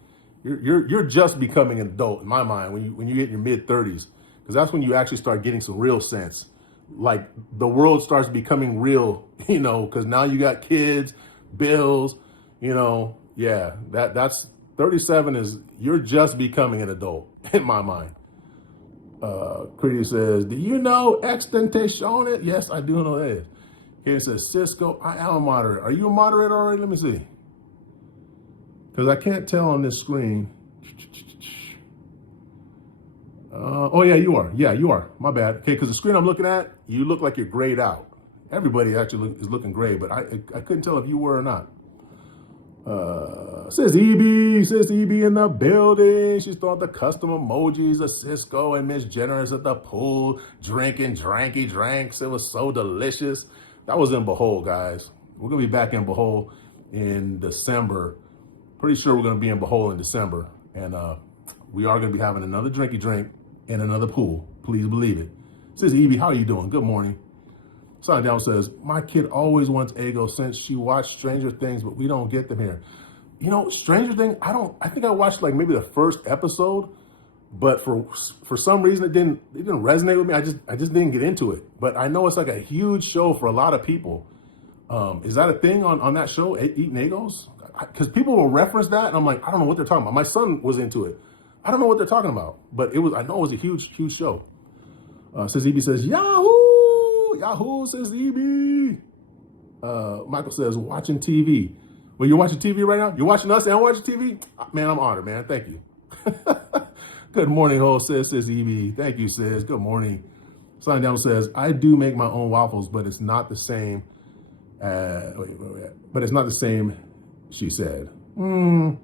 You're just becoming an adult in my mind when you hit your mid 30s, because that's when you actually start getting some real sense. Like the world starts becoming real, you know, because now you got kids, bills, you know. Yeah, that's 37 is you're just becoming an adult in my mind. Creedy says, do you know Extentation? Yes, I do know that is. Kaden says, Sisco, I am a moderator. Are you a moderator already? Let me see. Because I can't tell on this screen. Oh, yeah, you are. Yeah, you are. My bad. Okay, because the screen I'm looking at, you look like you're grayed out. Everybody actually is looking gray, but I couldn't tell if you were or not. Sis EB in the building. She's throwing the custom emojis of Sisco and Miss Generous at the pool, drinking dranky drinks. It was so delicious. That was in Behold, guys. We're going to be back in Behold in December. Pretty sure we're going to be in Behold in December. And we are going to be having another drinky drink in another pool. Please believe it. Sis Evie, how are you doing? Good morning. Sonny Down says, my kid always wants Eggo since she watched Stranger Things, but we don't get them here. You know, Stranger Things, I think I watched like maybe the first episode, but for some reason it didn't resonate with me. I just didn't get into it. But I know it's like a huge show for a lot of people. Is that a thing on that show, Eating Eggos? Because people will reference that, and I'm like, I don't know what they're talking about. My son was into it. I don't know what they're talking about, but I know it was a huge show. Says EB says, Yahoo, says EB. Michael says, watching TV. Well, you're watching TV right now? You're watching us and watching TV? Man, I'm honored, man. Thank you. Good morning, whole sis, says Evie. Thank you, sis. Good morning. Sign down says, I do make my own waffles, but it's not the same. But it's not the same, she said. Yeah,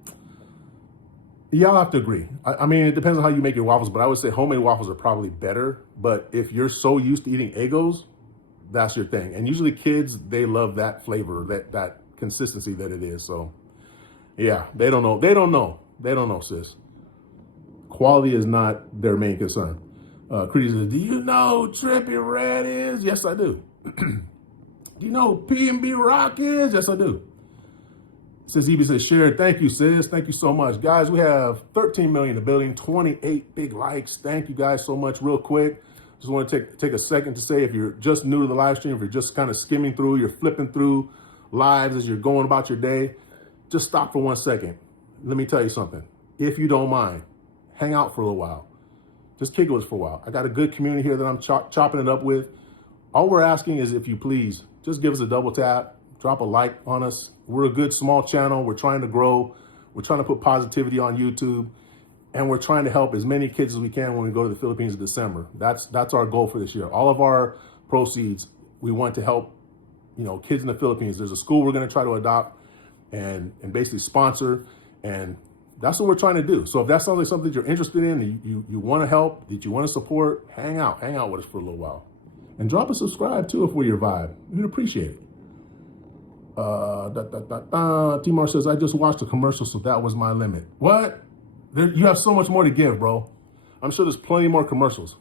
I'll have to agree. I mean, it depends on how you make your waffles, but I would say homemade waffles are probably better. But if you're so used to eating Eggos, that's your thing. And usually kids, they love that flavor, that consistency that it is. So yeah, they don't know. They don't know, sis. Quality is not their main concern. Creedy says, do you know who Trippy Red is? Yes, I do. Do you know who P&B Rock is? Yes, I do. Says Evie says, share. Thank you, sis. Thank you so much. Guys, we have 13 million in the building, 28 big likes. Thank you guys so much. Real quick, just want to take a second to say, if you're just new to the live stream, if you're just kind of skimming through, you're flipping through lives as you're going about your day, just stop for 1 second. Let me tell you something. If you don't mind, hang out for a little while. Just kick it with us for a while. I got a good community here that I'm chopping it up with. All we're asking is, if you please, just give us a double tap, drop a like on us. We're a good small channel. We're trying to grow. We're trying to put positivity on YouTube, and we're trying to help as many kids as we can when we go to the Philippines in December. That's our goal for this year. All of our proceeds, we want to help, kids in the Philippines. There's a school we're going to try to adopt and basically sponsor, and that's what we're trying to do. So if that sounds like something that you're interested in, you want to help, that you want to support, hang out with us for a little while. And drop a subscribe too if we're your vibe. We'd appreciate it. Timar says, I just watched a commercial, so that was my limit. What? You have so much more to give, bro. I'm sure there's plenty more commercials.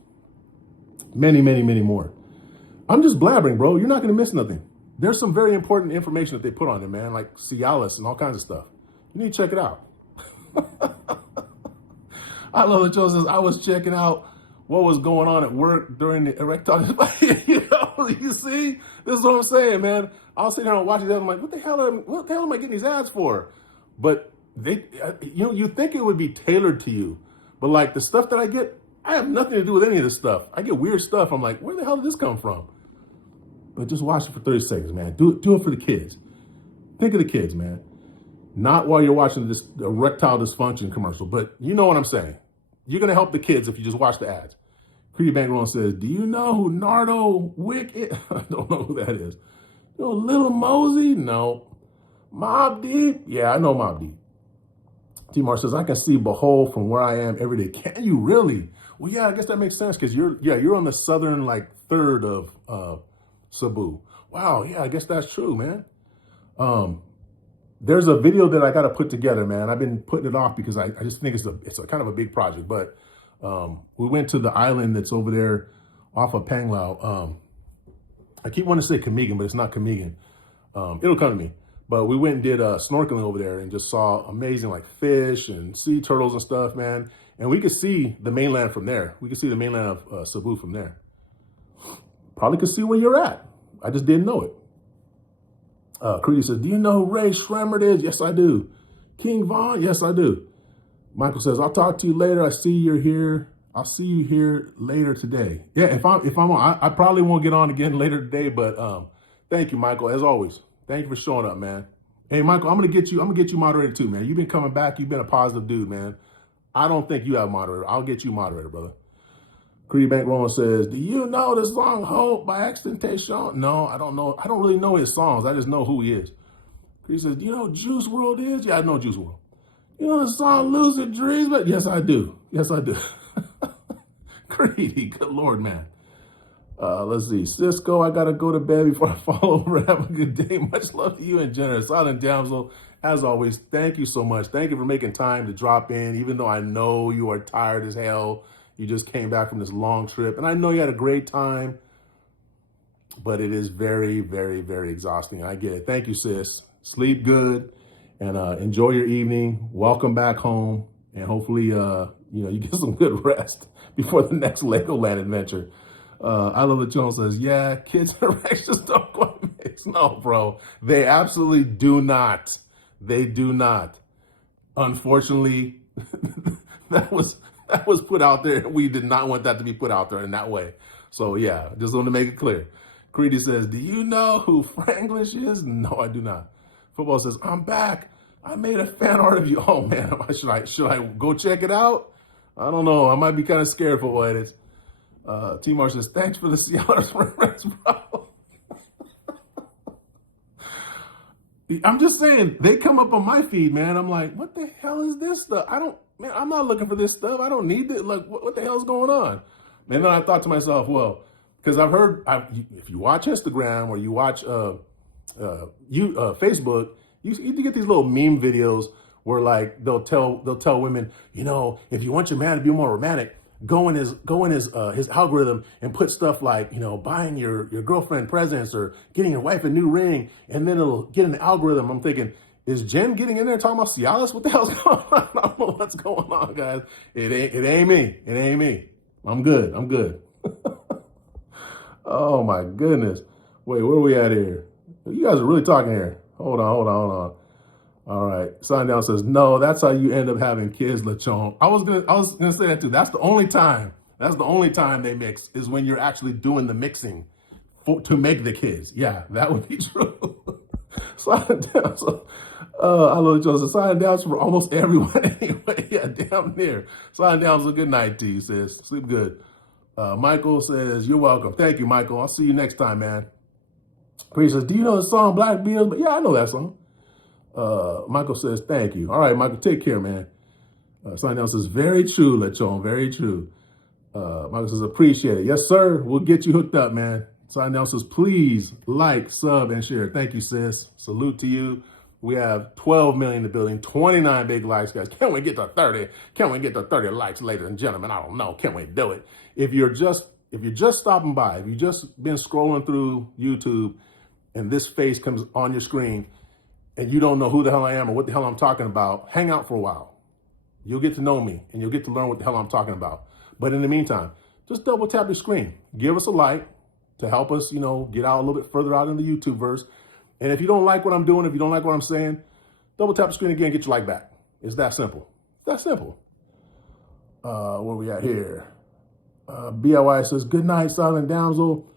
Many, many, many more. I'm just blabbering, bro. You're not going to miss nothing. There's some very important information that they put on it, man, like Cialis and all kinds of stuff. You need to check it out. I love that Joe says, I was checking out what was going on at work during the erectile dysfunction. You see? This is what I'm saying, man. I was sitting here and watching that. I'm like, what the hell am I getting these ads for? But you think it would be tailored to you. But like the stuff that I get, I have nothing to do with any of this stuff. I get weird stuff. I'm like, where the hell did this come from? But just watch it for 30 seconds, man. Do it for the kids. Think of the kids, man. Not while you're watching this erectile dysfunction commercial, but you know what I'm saying. You're going to help the kids if you just watch the ads. Creedy Bankroll says, do you know who Nardo Wick is? I don't know who that is. You know Lil Mosey? No. Mobb Deep? Yeah, I know Mobb Deep. T-Mar says, I can see Behold from where I am every day. Can you really? Well, yeah, I guess that makes sense because you're on the southern third of Cebu. Wow, yeah, I guess that's true, man. There's a video that I got to put together, man. I've been putting it off because I just think it's a kind of a big project. But we went to the island that's over there off of Panglao. I keep wanting to say Kamigan, but it's not Kamigan. It'll come to me. But we went and did snorkeling over there and just saw amazing fish and sea turtles and stuff, man. And we could see the mainland from there. We could see the mainland of Cebu from there. Probably could see where you're at. I just didn't know it. Creedy says, do you know who Ray Shremmerd is? Yes, I do. King Von? Yes, I do. Michael says, I'll talk to you later. I see you're here. I'll see you here later today. Yeah, if I'm on, I probably won't get on again later today, but thank you, Michael, as always. Thank you for showing up, man. Hey, Michael, I'm gonna get you moderated too, man. You've been coming back. You've been a positive dude, man. I don't think you have a moderator. I'll get you moderator, brother. Creedy Bankroll says, do you know the song Hope by XXXTentacion? No, I don't know. I don't really know his songs. I just know who he is. Creedy says, do you know who Juice WRLD is? Yeah, I know Juice WRLD. You know the song Lucid Dreams? But yes, I do. Yes, I do. Creedy, good Lord, man. Let's see. Sisco, I got to go to bed before I fall over. Have a good day. Much love to you and Jenner. Silent Damsel, as always, thank you so much. Thank you for making time to drop in, even though I know you are tired as hell. You just came back from this long trip, and I know you had a great time, but it is very, very, very exhausting. I get it. Thank you, sis. Sleep good, and enjoy your evening. Welcome back home, and hopefully, you get some good rest before the next Legoland adventure. I love that Jones says, yeah, kids interactions don't quite mix. No, bro, they absolutely do not. They do not. Unfortunately, that was put out there. We did not want that to be put out there in that way. So yeah, just want to make it clear. Creedy says, do you know who Franglish is? No, I do not. Football says, I'm back. I made a fan art of you. Oh man, should I go check it out? I don't know. I might be kind of scared for what it is. T-Mar says, thanks for the Seahawks reference, bro. I'm just saying, they come up on my feed, man. I'm like, what the hell is this stuff? I'm not looking for this stuff. I don't need it. Like, what the hell's going on? And then I thought to myself, well, because I've heard, if you watch Instagram or you watch Facebook, you get these little meme videos where like they'll tell women, you know, if you want your man to be more romantic, go in his algorithm and put stuff like, you know, buying your girlfriend presents or getting your wife a new ring, and then it'll get in the algorithm. I'm thinking, is Jen getting in there talking about Cialis? What the hell's going on? I don't know what's going on, guys. It ain't me. It ain't me. I'm good. Oh my goodness. Wait, where are we at here? You guys are really talking here. Hold on. All right. Sign Down says, no, that's how you end up having kids, Lechon. I was gonna say that too. That's the only time they mix is when you're actually doing the mixing to make the kids. Yeah, that would be true. Sign Down. So, I love Joseph. Sign Down's for almost everyone anyway. Yeah, damn near. Sign Down's a good night to you, sis. Sleep good. Michael says, you're welcome. Thank you, Michael. I'll see you next time, man. Priest says, do you know the song Black Beatles? But yeah, I know that song. Michael says, thank you. All right, Michael, take care, man. Sign Down says, very true, Lechon, very true. Michael says, appreciate it. Yes, sir. We'll get you hooked up, man. Sign Down says, please like, sub, and share. Thank you, sis. Salute to you. We have 12 million in the building, 29 big likes, guys. Can't we get to 30? Can't we get to 30 likes, ladies and gentlemen? I don't know. Can't we do it? If you're just stopping by, if you've just been scrolling through YouTube and this face comes on your screen and you don't know who the hell I am or what the hell I'm talking about, hang out for a while. You'll get to know me and you'll get to learn what the hell I'm talking about. But in the meantime, just double tap your screen. Give us a like to help us, you know, get out a little bit further out in the YouTube verse. And if you don't like what I'm doing, if you don't like what I'm saying, double tap the screen again, get your like back. It's that simple. It's that simple. Where we at here? BLY says, good night, silent damsel.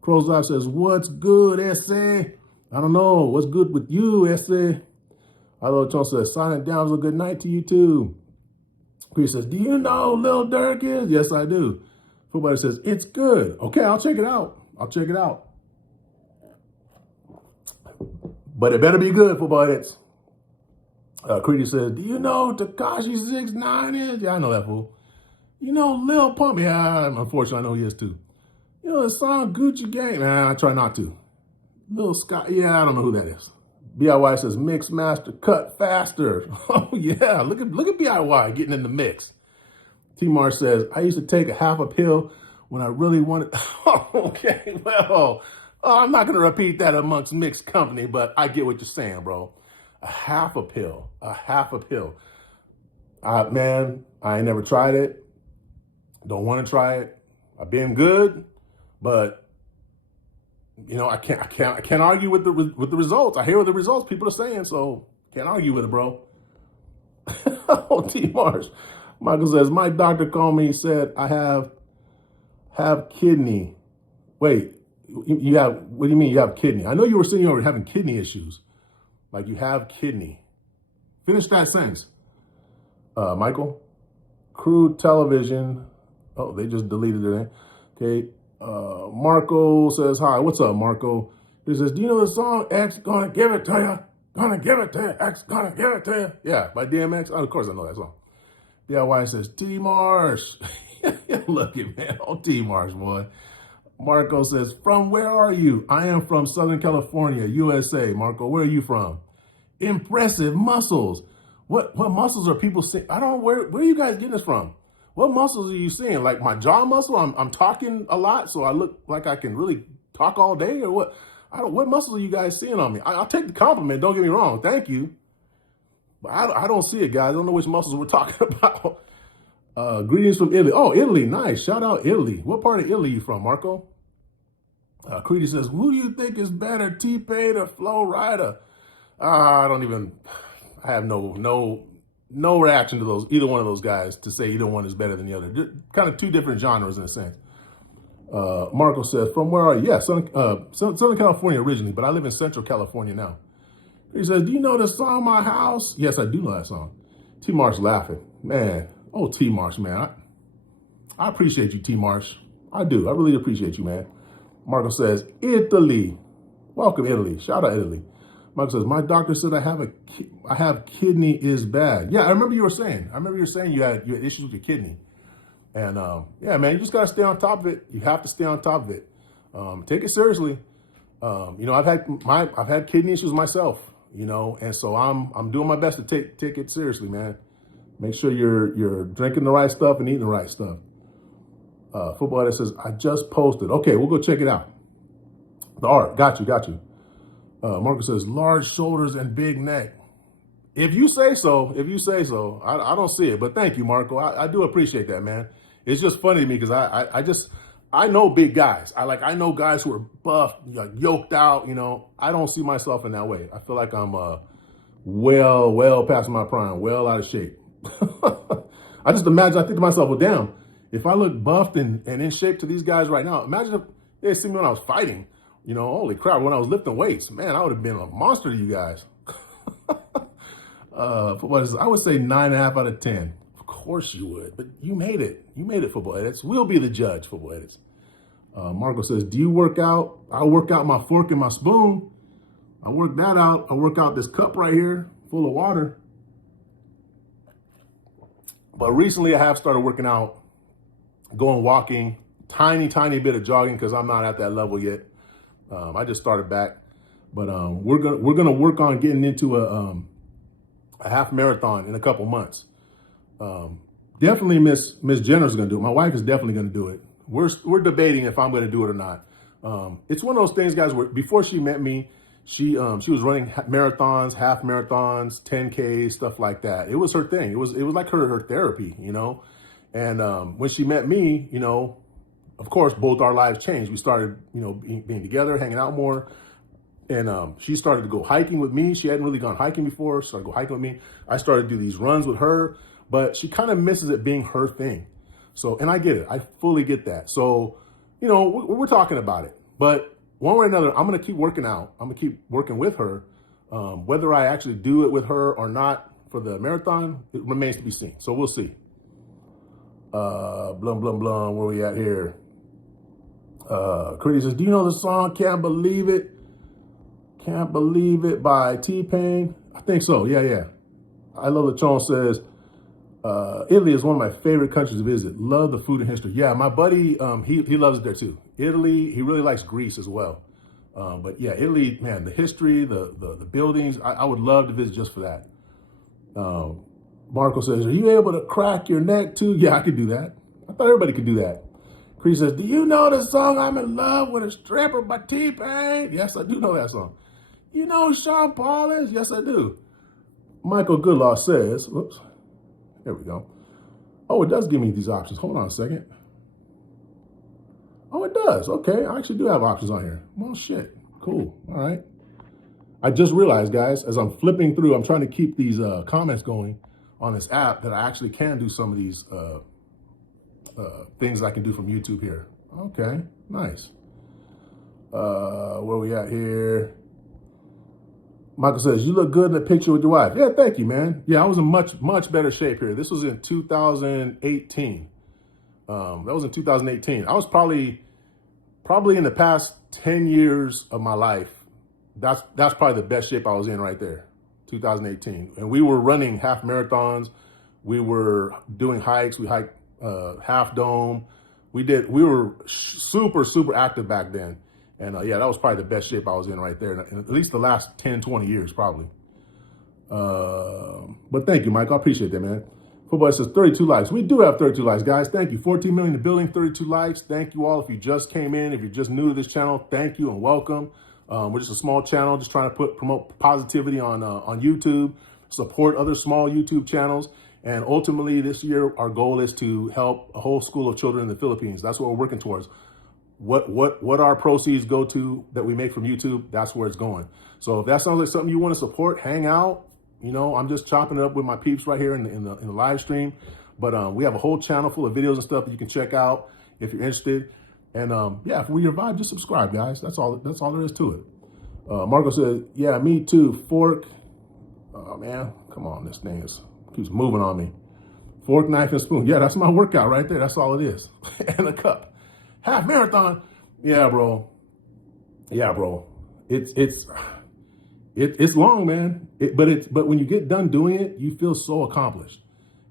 Crow's Life says, what's good, SA? I don't know. What's good with you, SA? Hello, Chon says, silent damsel, good night to you too. Chris says, do you know Lil Durk is? Yes, I do. Football says, it's good. Okay, I'll check it out. But it better be good, football heads. Creedy says, do you know Tekashi 6ix9ine is? Yeah, I know that fool. You know Lil Pump? Yeah, unfortunately, I know he is too. You know the song Gucci Gang? Nah, I try not to. Lil Scott? Yeah, I don't know who that is. BIY says, mix master, cut faster. Oh yeah, look at BIY getting in the mix. T-Mar says, I used to take a half a pill when I really wanted. Okay, well, I'm not going to repeat that amongst mixed company, but I get what you're saying, bro. A half a pill. Man, I ain't never tried it. Don't want to try it. I've been good, but you know, I can't argue with the results. I hear what the results people are saying, so can't argue with it, bro. Oh, T Mars. Michael says, my doctor called me and said I have kidney. Wait, you have, what do you mean you have kidney? I know you were saying you were having kidney issues. Like you have kidney. Finish that sentence. Michael, Crude Television. Oh, they just deleted it. Okay. Marco says, hi, what's up, Marco? He says, do you know the song X Gonna Give It To You? Gonna Give It To You, X Gonna Give It To You. Yeah, by DMX. Oh, of course I know that song. DIY says, T-Marsh. Look at man, oh T-Marsh, boy. Marco says, from where are you? I am from Southern California, USA. Marco, where are you from? Impressive muscles. What muscles are people seeing? I don't know, where are you guys getting this from? What muscles are you seeing? Like my jaw muscle? I'm talking a lot, so I look like I can really talk all day, or what? What muscles are you guys seeing on me? I'll take the compliment. Don't get me wrong. Thank you. But I don't see it, guys. I don't know which muscles we're talking about. Greetings from Italy. Oh, Italy. Nice. Shout out Italy. What part of Italy are you from, Marco? Creedy says, who do you think is better, T-Pain or Flo Rida? I have no reaction to either one of those guys to say either one is better than the other. They're kind of two different genres in a sense. Marco says, from where are you? Yeah, Southern California originally, but I live in Central California now. He says, do you know the song My House? Yes, I do know that song. T-Mark's laughing. Man, Oh, T Marsh, man. I appreciate you, T Marsh. I do. I really appreciate you, man. Marco says, Italy. Welcome, Italy. Shout out, Italy. Marco says, my doctor said I have kidney is bad. Yeah, I remember you were saying. You had issues with your kidney. And yeah, man, you just gotta stay on top of it. You have to stay on top of it. Take it seriously. You know, I've had kidney issues myself. You know, and so I'm doing my best to take it seriously, man. Make sure you're drinking the right stuff and eating the right stuff. Football Edit says, I just posted. Okay, we'll go check it out. The art, got you. Marco says, large shoulders and big neck. If you say so, I don't see it, but thank you, Marco. I do appreciate that, man. It's just funny to me because I know big guys. I know guys who are buff, like yoked out. You know, I don't see myself in that way. I feel like I'm well past my prime, well out of shape. I just imagine. I think to myself, well, damn, if I look buffed and in shape to these guys right now, imagine if they see me when I was fighting. You know, holy crap! When I was lifting weights, man, I would have been a monster to you guys. I would say 9.5 out of 10. Of course you would, but you made it. You made it, Football Edits. We'll be the judge, Football Edits. Marco says, do you work out? I work out my fork and my spoon. I work that out. I work out this cup right here full of water. But recently I have started working out, going walking, tiny bit of jogging because I'm not at that level yet. I just started back, but we're gonna work on getting into a half marathon in a couple months. Definitely Miss Jenner's gonna do it. My wife is definitely gonna do it. We're debating if I'm gonna do it or not. It's one of those things, guys, where before she met me, she was running marathons, half marathons, 10Ks, stuff like that. It was her thing. It was like her therapy, you know. And when she met me, you know, of course, both our lives changed. We started, you know, being together, hanging out more. And she started to go hiking with me. She hadn't really gone hiking before. She started to go hiking with me. I started to do these runs with her, but she kind of misses it being her thing. So, and I get it. I fully get that. So, you know, we're talking about it. But one way or another, I'm going to keep working out. I'm going to keep working with her. Whether I actually do it with her or not for the marathon, it remains to be seen. So we'll see. Blum, blum, blum. Where we at here? Critty says, do you know the song Can't Believe It? Can't Believe It by T-Pain? I think so. Yeah. I Love the Chon says, Italy is one of my favorite countries to visit. Love the food and history. Yeah, my buddy, he loves it there too. Italy, he really likes Greece as well. But yeah, Italy, man, the history, the buildings, I would love to visit just for that. Marco says, are you able to crack your neck too? Yeah, I could do that. I thought everybody could do that. Chris says, do you know the song I'm in Love with a Stripper by T-Pain? Yes, I do know that song. You know who Sean Paul is? Yes, I do. Michael Goodlaw says, whoops, there we go. Oh, it does give me these options. Hold on a second. Oh, it does. Okay, I actually do have options on here. Well, shit. Cool. All right. I just realized, guys, as I'm flipping through, I'm trying to keep these comments going on this app that I actually can do some of these things I can do from YouTube here. Okay, nice. Where we at here? Michael says, you look good in the picture with your wife. Yeah, thank you, man. Yeah, I was in much better shape here. This was in 2018. That was in 2018. I was probably in the past 10 years of my life, that's probably the best shape I was in right there, 2018. And we were running half marathons. We were doing hikes. We hiked Half Dome. We were super active back then. And yeah, that was probably the best shape I was in right there, in at least the last 10, 20 years, probably. But thank you, Mike. I appreciate that, man. Football says 32 likes. We do have 32 likes, guys. Thank you. 14 million in the building, 32 likes. Thank you all. If you just came in, if you're just new to this channel, thank you and welcome. We're just a small channel, just trying to promote positivity on YouTube, support other small YouTube channels. And ultimately, this year, our goal is to help a whole school of children in the Philippines. That's what we're working towards. What our proceeds go to that we make from YouTube, that's where it's going. So if that sounds like something you want to support, hang out. You know, I'm just chopping it up with my peeps right here in the live stream. But we have a whole channel full of videos and stuff that you can check out if you're interested. And yeah, if we your vibe, just subscribe, guys. That's all there is to it. Marco says, yeah, me too. Fork. Oh man, come on, this thing keeps moving on me. Fork, knife, and spoon. Yeah, that's my workout right there. That's all it is. And a cup. Half marathon. Yeah, bro. Yeah, bro. It's long, man. But when you get done doing it, you feel so accomplished.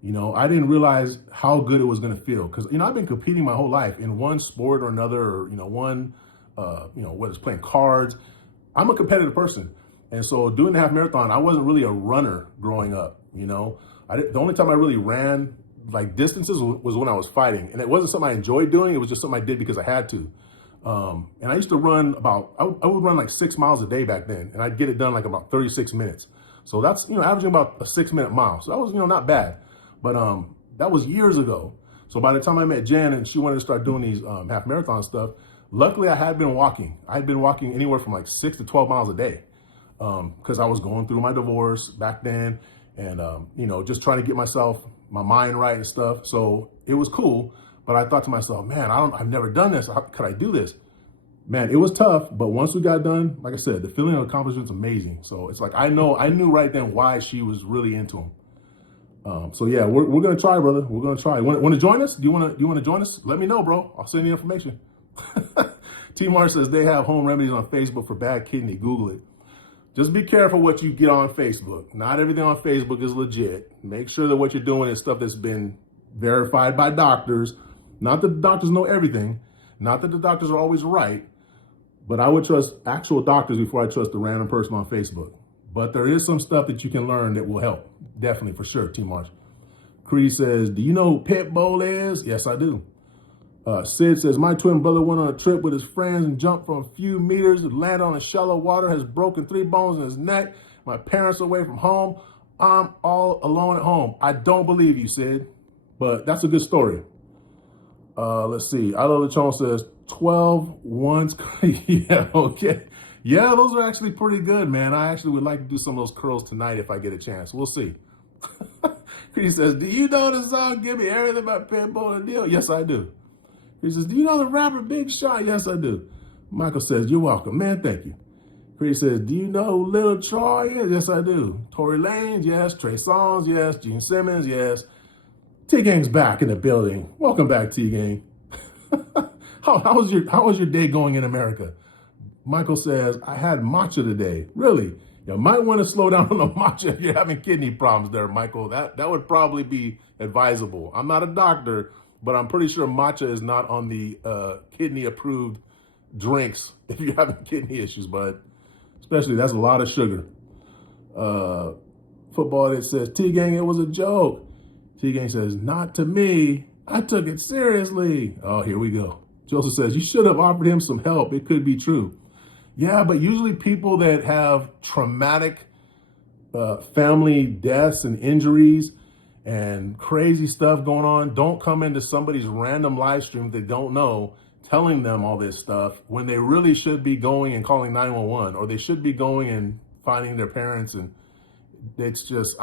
I didn't realize how good it was going to feel because I've been competing my whole life in one sport or another, or whether it's playing cards. I'm a competitive person, and so doing the half marathon, I wasn't really a runner growing up. The only time I really ran like distances was when I was fighting, and it wasn't something I enjoyed doing. It was just something I did because I had to. And I used to run I would run like 6 miles a day back then, and I'd get it done like about 36 minutes. So that's, averaging about a 6-minute mile. So that was, not bad. But that was years ago. So by the time I met Jen and she wanted to start doing these half marathon stuff, luckily I had been walking. I had been walking anywhere from like 6 to 12 miles a day because I was going through my divorce back then and, just trying to get my mind right and stuff. So it was cool. But I thought to myself, man, I've never done this. How could I do this? Man, it was tough. But once we got done, like I said, the feeling of accomplishment is amazing. So it's like I knew right then why she was really into them. So yeah, we're gonna try, brother. We're gonna try. Want to join us? Do you want to join us? Let me know, bro. I'll send you information. T. Mar says they have home remedies on Facebook for bad kidney. Google it. Just be careful what you get on Facebook. Not everything on Facebook is legit. Make sure that what you're doing is stuff that's been verified by doctors. Not that the doctors know everything. Not that the doctors are always right. But I would trust actual doctors before I trust a random person on Facebook. But there is some stuff that you can learn that will help. Definitely, for sure, T. March. Creedy says, do you know who Pitbull is? Yes, I do. Sid says, my twin brother went on a trip with his friends and jumped from a few meters, landed on a shallow water, has broken 3 bones in his neck. My parents are away from home. I'm all alone at home. I don't believe you, Sid. But that's a good story. Let's see. I love the Chon says 12 once. Yeah, okay. Yeah, those are actually pretty good, man. I actually would like to do some of those curls tonight if I get a chance. We'll see. He says, do you know the song Give Me Everything about Pitbull and Deal? Yes, I do. He says, do you know the rapper Big Sean? Yes, I do. Michael says, you're welcome. Man, thank you. Chris says, do you know who Little Troy is? Yes, I do. Tory Lanez, yes. Trey Songz, yes. Gene Simmons, yes. T-Gang's back in the building. Welcome back, T-Gang. How was your day going in America? Michael says, I had matcha today. Really? You might want to slow down on the matcha if you're having kidney problems there, Michael. That would probably be advisable. I'm not a doctor, but I'm pretty sure matcha is not on the kidney-approved drinks if you're having kidney issues, bud. Especially, that's a lot of sugar. Football that says, T-Gang, it was a joke. T-Gang says, not to me. I took it seriously. Oh, here we go. Joseph says, you should have offered him some help. It could be true. Yeah, but usually people that have traumatic family deaths and injuries and crazy stuff going on don't come into somebody's random live stream they don't know, telling them all this stuff when they really should be going and calling 911, or they should be going and finding their parents. And it's just,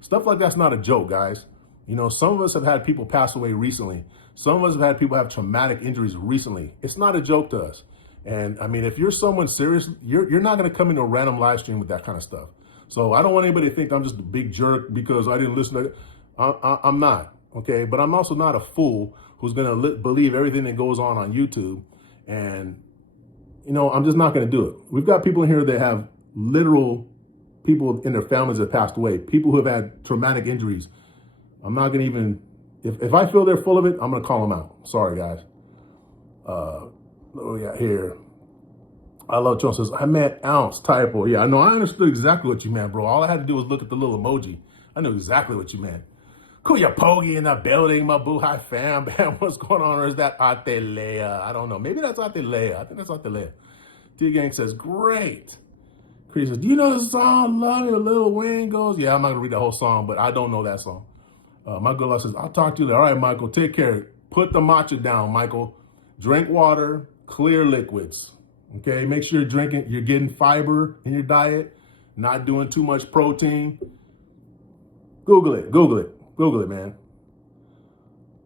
stuff like that's not a joke, guys. Some of us have had people pass away recently. Some of us have had people have traumatic injuries recently. It's not a joke to us. And I mean, if you're someone serious, you're not going to come into a random live stream with that kind of stuff. So I don't want anybody to think I'm just a big jerk because I didn't listen to it. I'm not, okay? But I'm also not a fool who's going to believe everything that goes on YouTube. And, I'm just not going to do it. We've got people in here that have literal people in their families that passed away, people who have had traumatic injuries. I'm not going to even, if I feel they're full of it, I'm going to call them out. Sorry, guys. What we got here? I love Joe says, I meant ounce typo. Yeah, I know. I understood exactly what you meant, bro. All I had to do was look at the little emoji. I knew exactly what you meant. Cool, your Pogie in the building, my boo. Hi, fam. Bam, what's going on? Or is that Atelea? I don't know. Maybe that's Atelea. I think that's Atelea. T-Gang says, great. Chris says, do you know the song Love Your Little Wing Goes? Yeah, I'm not going to read the whole song, but I don't know that song. My good luck says, I'll talk to you later. All right, Michael, take care. Put the matcha down, Michael. Drink water, clear liquids. Okay, make sure you're getting fiber in your diet, not doing too much protein. Google it, man.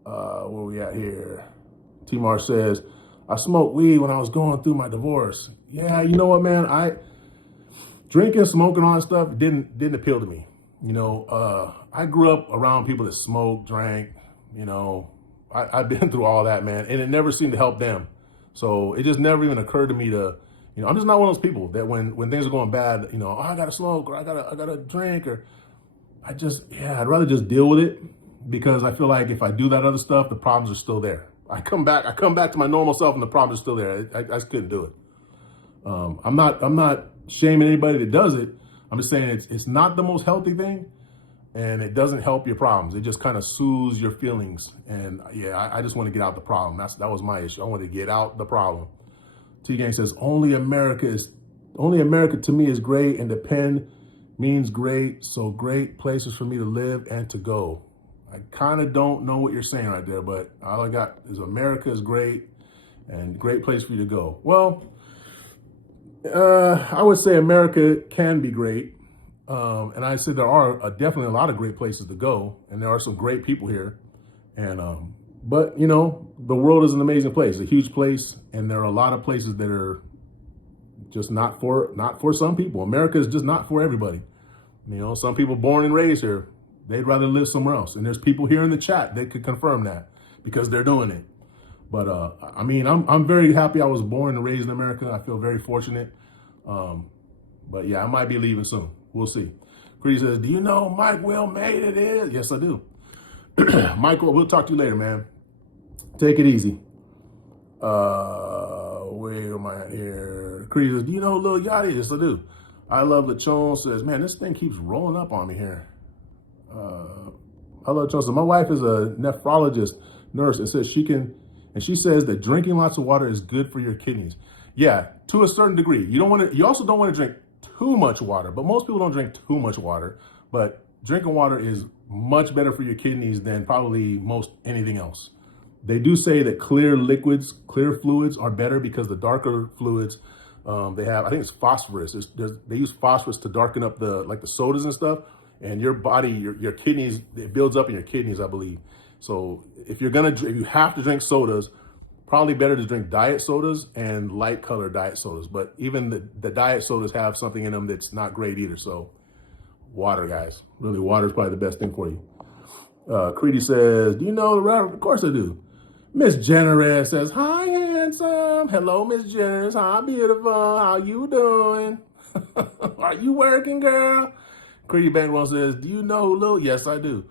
Where we at here? T-Mar says, I smoked weed when I was going through my divorce. Yeah, you know what, man? Drinking, smoking, all that stuff didn't appeal to me. I grew up around people that smoked, drank, I've been through all that, man, and it never seemed to help them. So it just never even occurred to me to, I'm just not one of those people that when things are going bad, oh, I gotta smoke or I gotta drink or I'd rather just deal with it because I feel like if I do that other stuff, the problems are still there. I come back to my normal self and the problems are still there. I just couldn't do it. I'm not shaming anybody that does it. I'm just saying it's not the most healthy thing, and it doesn't help your problems. It just kind of soothes your feelings. And I just want to get out the problem. That was my issue. I want to get out the problem. T-Gang says, only America to me is great, and the pen means great. So great places for me to live and to go. I kind of don't know what you're saying right there, but all I got is America is great and great place for you to go. Well, I would say America can be great. And I said there are definitely a lot of great places to go, and there are some great people here. And but the world is an amazing place, a huge place, and there are a lot of places that are just not for some people. America is just not for everybody. Some people born and raised here, they'd rather live somewhere else. And there's people here in the chat that could confirm that because they're doing it. But I'm very happy I was born and raised in America. I feel very fortunate. But yeah, I might be leaving soon. We'll see. Creedy says, do you know Mike Will made it is? Yes, I do. Michael, we'll talk to you later, man. Take it easy. Where am I at here? Creedy says, do you know Lil Yachty? Yes, I do. I love Lechon says, man, this thing keeps rolling up on me here. I love Lechon says, my wife is a nephrologist nurse and says she says that drinking lots of water is good for your kidneys. Yeah, to a certain degree. You also don't want to drink too much water, but most people don't drink too much water. But drinking water is much better for your kidneys than probably most anything else. They do say that clear fluids are better because the darker fluids, they have, I think it's phosphorus. They use phosphorus to darken up the sodas and stuff. And your body, your kidneys, it builds up in your kidneys, I believe. So if you have to drink sodas, probably better to drink diet sodas and light colored diet sodas. But even the diet sodas have something in them that's not great either. So water, guys. Really, water is probably the best thing for you. Creedy says, do you know the rapper? Of course I do. Miss Generous says, hi, handsome. Hello, Miss Generous. Hi, beautiful. How you doing? Are you working, girl? Creedy Bankwell says, do you know Lil? Yes, I do.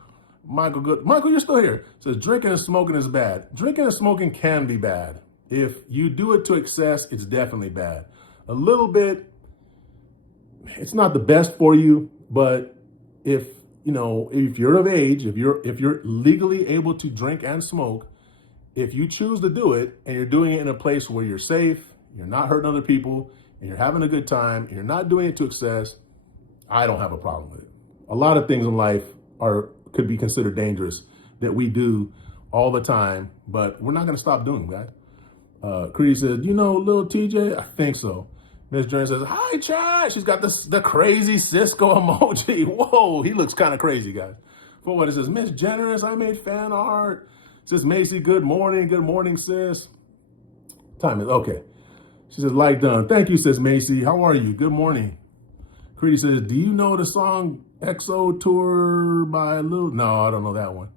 Michael, you're still here. Says, drinking and smoking is bad. Drinking and smoking can be bad. If you do it to excess, it's definitely bad. A little bit, it's not the best for you, but if you're of age, if you're legally able to drink and smoke, if you choose to do it and you're doing it in a place where you're safe, you're not hurting other people, and you're having a good time, and you're not doing it to excess, I don't have a problem with it. A lot of things in life could be considered dangerous that we do all the time, but we're not going to stop doing them, guys. Creedy says, do you know Lil TJ? I think so. Miss Journey says, hi, Chad. She's got the crazy Sisco emoji. Whoa, he looks kind of crazy, guys. For what it says, Miss Generous, I made fan art. Says Macy, good morning, sis. Time is okay. She says, like done. Thank you, sis Macy. How are you? Good morning. Creedy says, do you know the song EXO Tour by Lil? No, I don't know that one.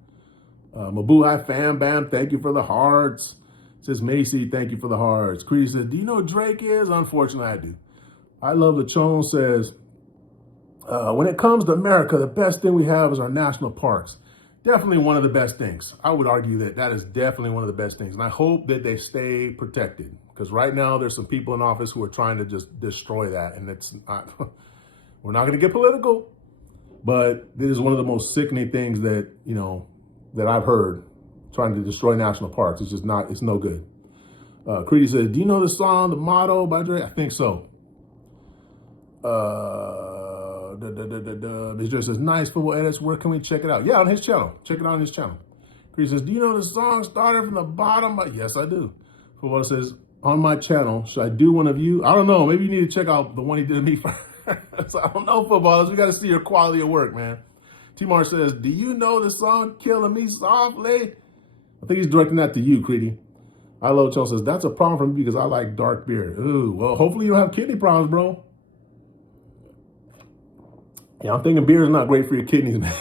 Mabuhay Fam Bam, thank you for the hearts. Says Macy, thank you for the hearts. Creedy says, do you know who Drake is? Unfortunately, I do. I Love Lechon says, when it comes to America, the best thing we have is our national parks. Definitely one of the best things. I would argue that is definitely one of the best things. And I hope that they stay protected. Because right now, there's some people in office who are trying to just destroy that. And it's not, we're not going to get political. But this is one of the most sickening things that, that I've heard, trying to destroy national parks. It's just not, it's no good. Creedy says, do you know the song, The Motto by Drake? I think so. Ms. Joy says, nice football edits. Where can we check it out? Yeah, on his channel. Check it out on his channel. Creedy says, do you know the song started from the bottom? Yes, I do. Football says, on my channel, should I do one of you? I don't know. Maybe you need to check out the one he did to me first. So I don't know, footballers. We got to see your quality of work, man. T-Mar says, do you know the song Killing Me Softly? I think he's directing that to you, Creedy. I Love Chon says, that's a problem for me because I like dark beer. Ooh, well, hopefully you don't have kidney problems, bro. Yeah, I'm thinking beer is not great for your kidneys, man.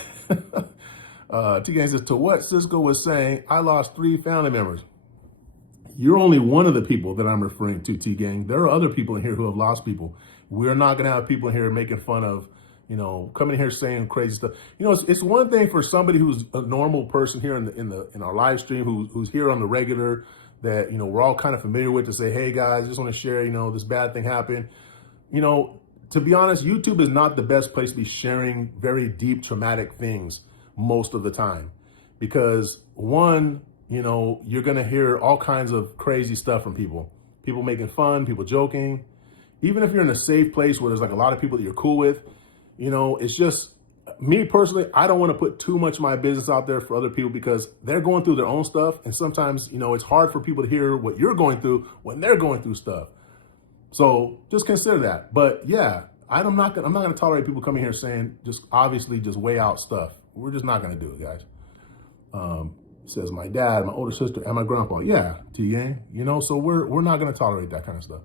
T-Gang says, to what Cisco was saying, I lost 3 family members. You're only one of the people that I'm referring to, T-Gang. There are other people in here who have lost people. We're not going to have people in here making fun of, coming in here saying crazy stuff. It's one thing for somebody who's a normal person here in our live stream, who's here on the regular, that, we're all kind of familiar with, to say, hey guys, just want to share, this bad thing happened. To be honest, YouTube is not the best place to be sharing very deep traumatic things most of the time, because one, you're going to hear all kinds of crazy stuff from people making fun, people joking. Even if you're in a safe place where there's like a lot of people that you're cool with, it's just me personally, I don't want to put too much of my business out there for other people, because they're going through their own stuff. And sometimes, it's hard for people to hear what you're going through when they're going through stuff. So just consider that. But yeah, I'm not going to tolerate people coming here saying just way out stuff. We're just not going to do it, guys. Says my dad, my older sister, and my grandpa. Yeah, T-Gang, so we're not going to tolerate that kind of stuff.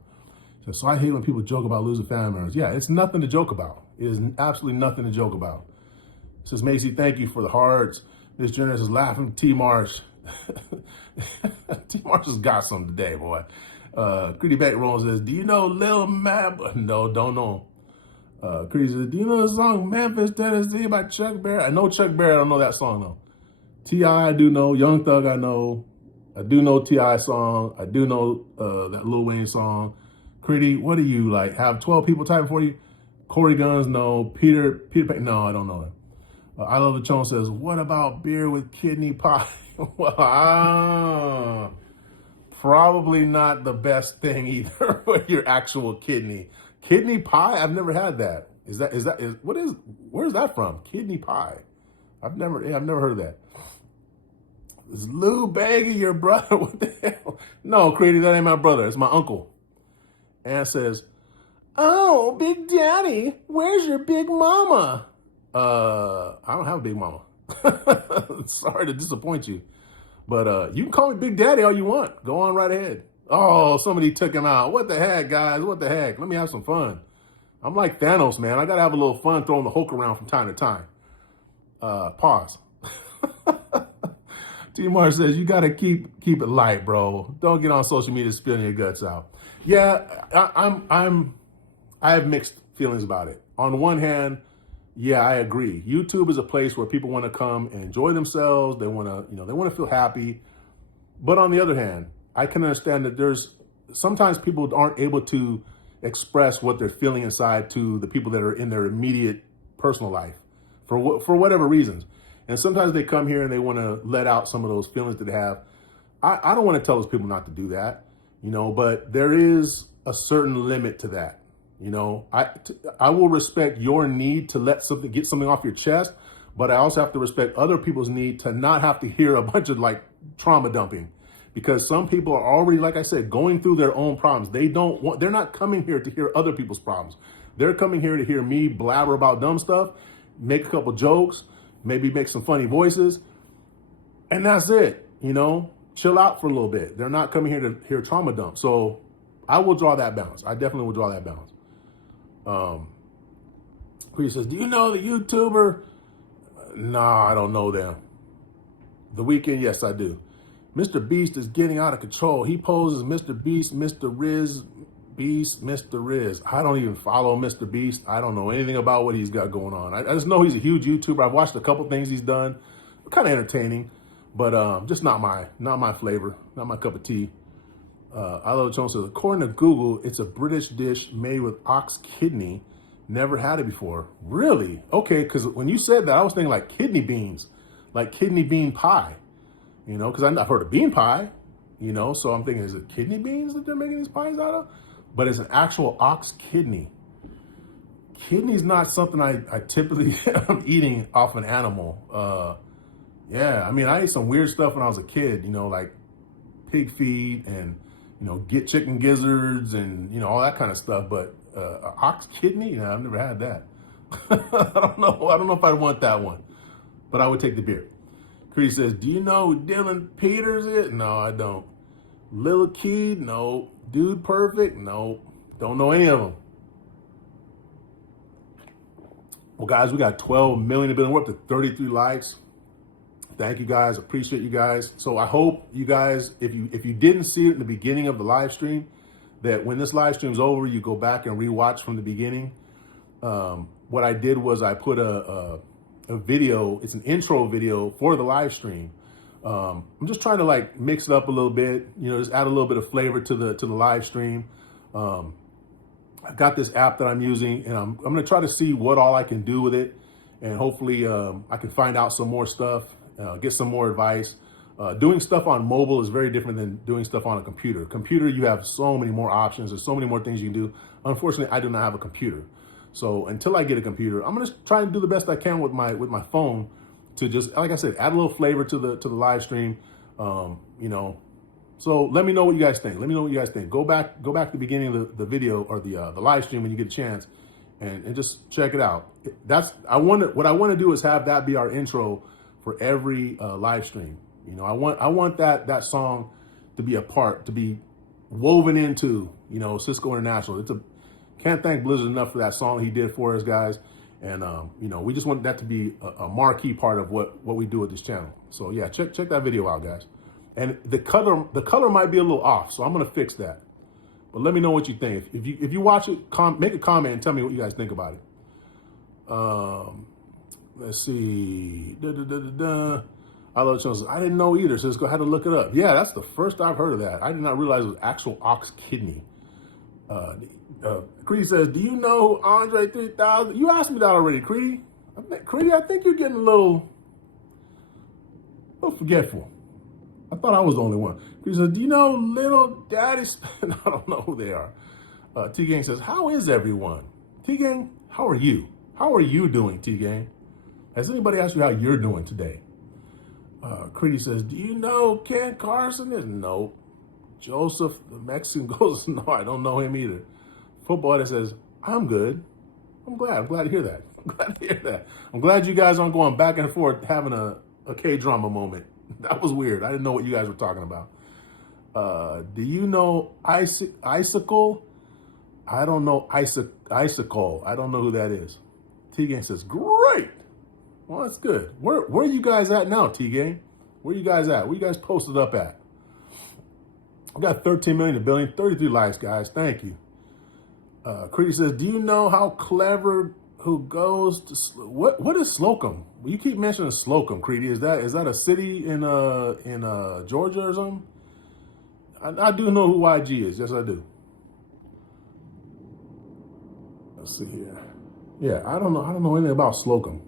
So I hate when people joke about losing family members. Yeah, it's nothing to joke about. It is absolutely nothing to joke about. Says Macy, thank you for the hearts. This journalist is laughing. T Marsh. T Marsh has got some today, boy. Pretty Back Roll says, do you know Lil Mab? No, don't know. Creedy says, do you know the song Memphis, Tennessee by Chuck Berry? I know Chuck Berry. I don't know that song though. T.I. I do know. Young Thug I know. I do know T.I. song. I do know that Lil Wayne song. Creedy, what do you like? Have 12 people typing for you? Corey Guns, no. Peter, no, I don't know him. I Love the Chone says, what about beer with kidney pie? Well, probably not the best thing either with your actual kidney. Kidney pie? I've never had that. Where's that from? Kidney pie. I've never heard of that. Is Lou Baggy your brother? What the hell? No, Creedy, that ain't my brother. It's my uncle. And says, oh, Big Daddy, where's your big mama? I don't have a big mama. Sorry to disappoint you. But you can call me Big Daddy all you want. Go on right ahead. Oh, somebody took him out. What the heck, guys? What the heck? Let me have some fun. I'm like Thanos, man. I got to have a little fun throwing the Hulk around from time to time. Pause. T-Mar says, you got to keep it light, bro. Don't get on social media spilling your guts out. Yeah, I have mixed feelings about it. On one hand, yeah, I agree. YouTube is a place where people want to come and enjoy themselves. They want to feel happy. But on the other hand, I can understand that sometimes people aren't able to express what they're feeling inside to the people that are in their immediate personal life for whatever reasons. And sometimes they come here and they want to let out some of those feelings that they have. I don't want to tell those people not to do that, but there is a certain limit to that. I will respect your need to get something off your chest, but I also have to respect other people's need to not have to hear a bunch of like trauma dumping, because some people are already, like I said, going through their own problems. They're not coming here to hear other people's problems. They're coming here to hear me blabber about dumb stuff, make a couple jokes, maybe make some funny voices, and that's it. Chill out for a little bit. They're not coming here to hear trauma dump. So I will draw that balance. I definitely will draw that balance. Chris says, do you know the YouTuber? Nah, I don't know them. The Weeknd, yes, I do. Mr. Beast is getting out of control. He poses Mr. Beast, Mr. Riz, Beast, Mr. Riz. I don't even follow Mr. Beast. I don't know anything about what he's got going on. I just know he's a huge YouTuber. I've watched a couple things he's done. Kind of entertaining, but just not my flavor, not my cup of tea. I Love Jones says, according to Google, it's a British dish made with ox kidney. Never had it before. Really? Okay, because when you said that, I was thinking like kidney beans, like kidney bean pie. Because I've heard of bean pie, so I'm thinking, is it kidney beans that they're making these pies out of? But it's an actual ox kidney. Kidney's not something I typically am eating off an animal. Yeah, I mean, I ate some weird stuff when I was a kid, like pig feet and, get chicken gizzards and, all that kind of stuff. But ox kidney, I've never had that. I don't know if I'd want that one, but I would take the beer. Chris says, do you know who Dylan Peters is? No, I don't. Lil Key? No. Dude Perfect? No. Don't know any of them. Well, guys, we got 12 million. We're up to 33 likes. Thank you guys. Appreciate you guys. So I hope you guys, if you didn't see it in the beginning of the live stream, that when this live stream's over, you go back and rewatch from the beginning. What I did was I put a video. It's an intro video for the live stream. I'm just trying to like mix it up a little bit, you know, just add a little bit of flavor to the live stream. I've got this app that I'm using, and I'm going to try to see what all I can do with it, and hopefully I can find out some more stuff, get some more advice. Doing stuff on mobile is very different than doing stuff on a computer. Computer, you have so many more options. There's so many more things you can do. Unfortunately, I do not have a computer. So until I get a computer, I'm going to try and do the best I can with my phone to just, like I said, add a little flavor to the live stream. You know, so let me know what you guys think. Let me know what you guys think. Go back to the beginning of the video or the live stream when you get a chance, and just check it out. What I want to do is have that be our intro for every live stream. You know, I want that song to be to be woven into, you know, Sisco International. Can't thank Blizzard enough for that song he did for us, guys. And you know, we just want that to be a marquee part of what we do with this channel. So yeah, check that video out, guys. And the color might be a little off, so I'm gonna fix that. But let me know what you think. If you watch it, make a comment and tell me what you guys think about it. Let's see. I love Jones. I didn't know either, so I had to look it up. Yeah, that's the first I've heard of that. I did not realize it was actual ox kidney. Creed says, do you know Andre 3000? You asked me that already, Creed. I think you're getting a little forgetful. I thought I was the only one. Creed says, do you know Little Daddy? I don't know who they are. T-Gang says, how is everyone? T-Gang, how are you? How are you doing, T-Gang? Has anybody asked you how you're doing today? Creedy says, do you know Ken Carson? No. Joseph, the Mexican, goes, no, I don't know him either. Football that says, I'm good. I'm glad to hear that. I'm glad you guys aren't going back and forth having a K-drama moment. That was weird. I didn't know what you guys were talking about. Do you know Icicle? I don't know Icicle. I don't know who that is. T-Gang says, great. Well, that's good. Where are you guys at now, T-Gang? Where you guys at? Where you guys posted up at? We got 13 million to billion, 33 likes, guys. Thank you. Creedy says, do you know how clever who goes to what is Slocum? You keep mentioning Slocum, Creedy. Is that a city in Georgia or something? I do know who YG is. Yes, I do. Let's see here. Yeah, I don't know anything about Slocum.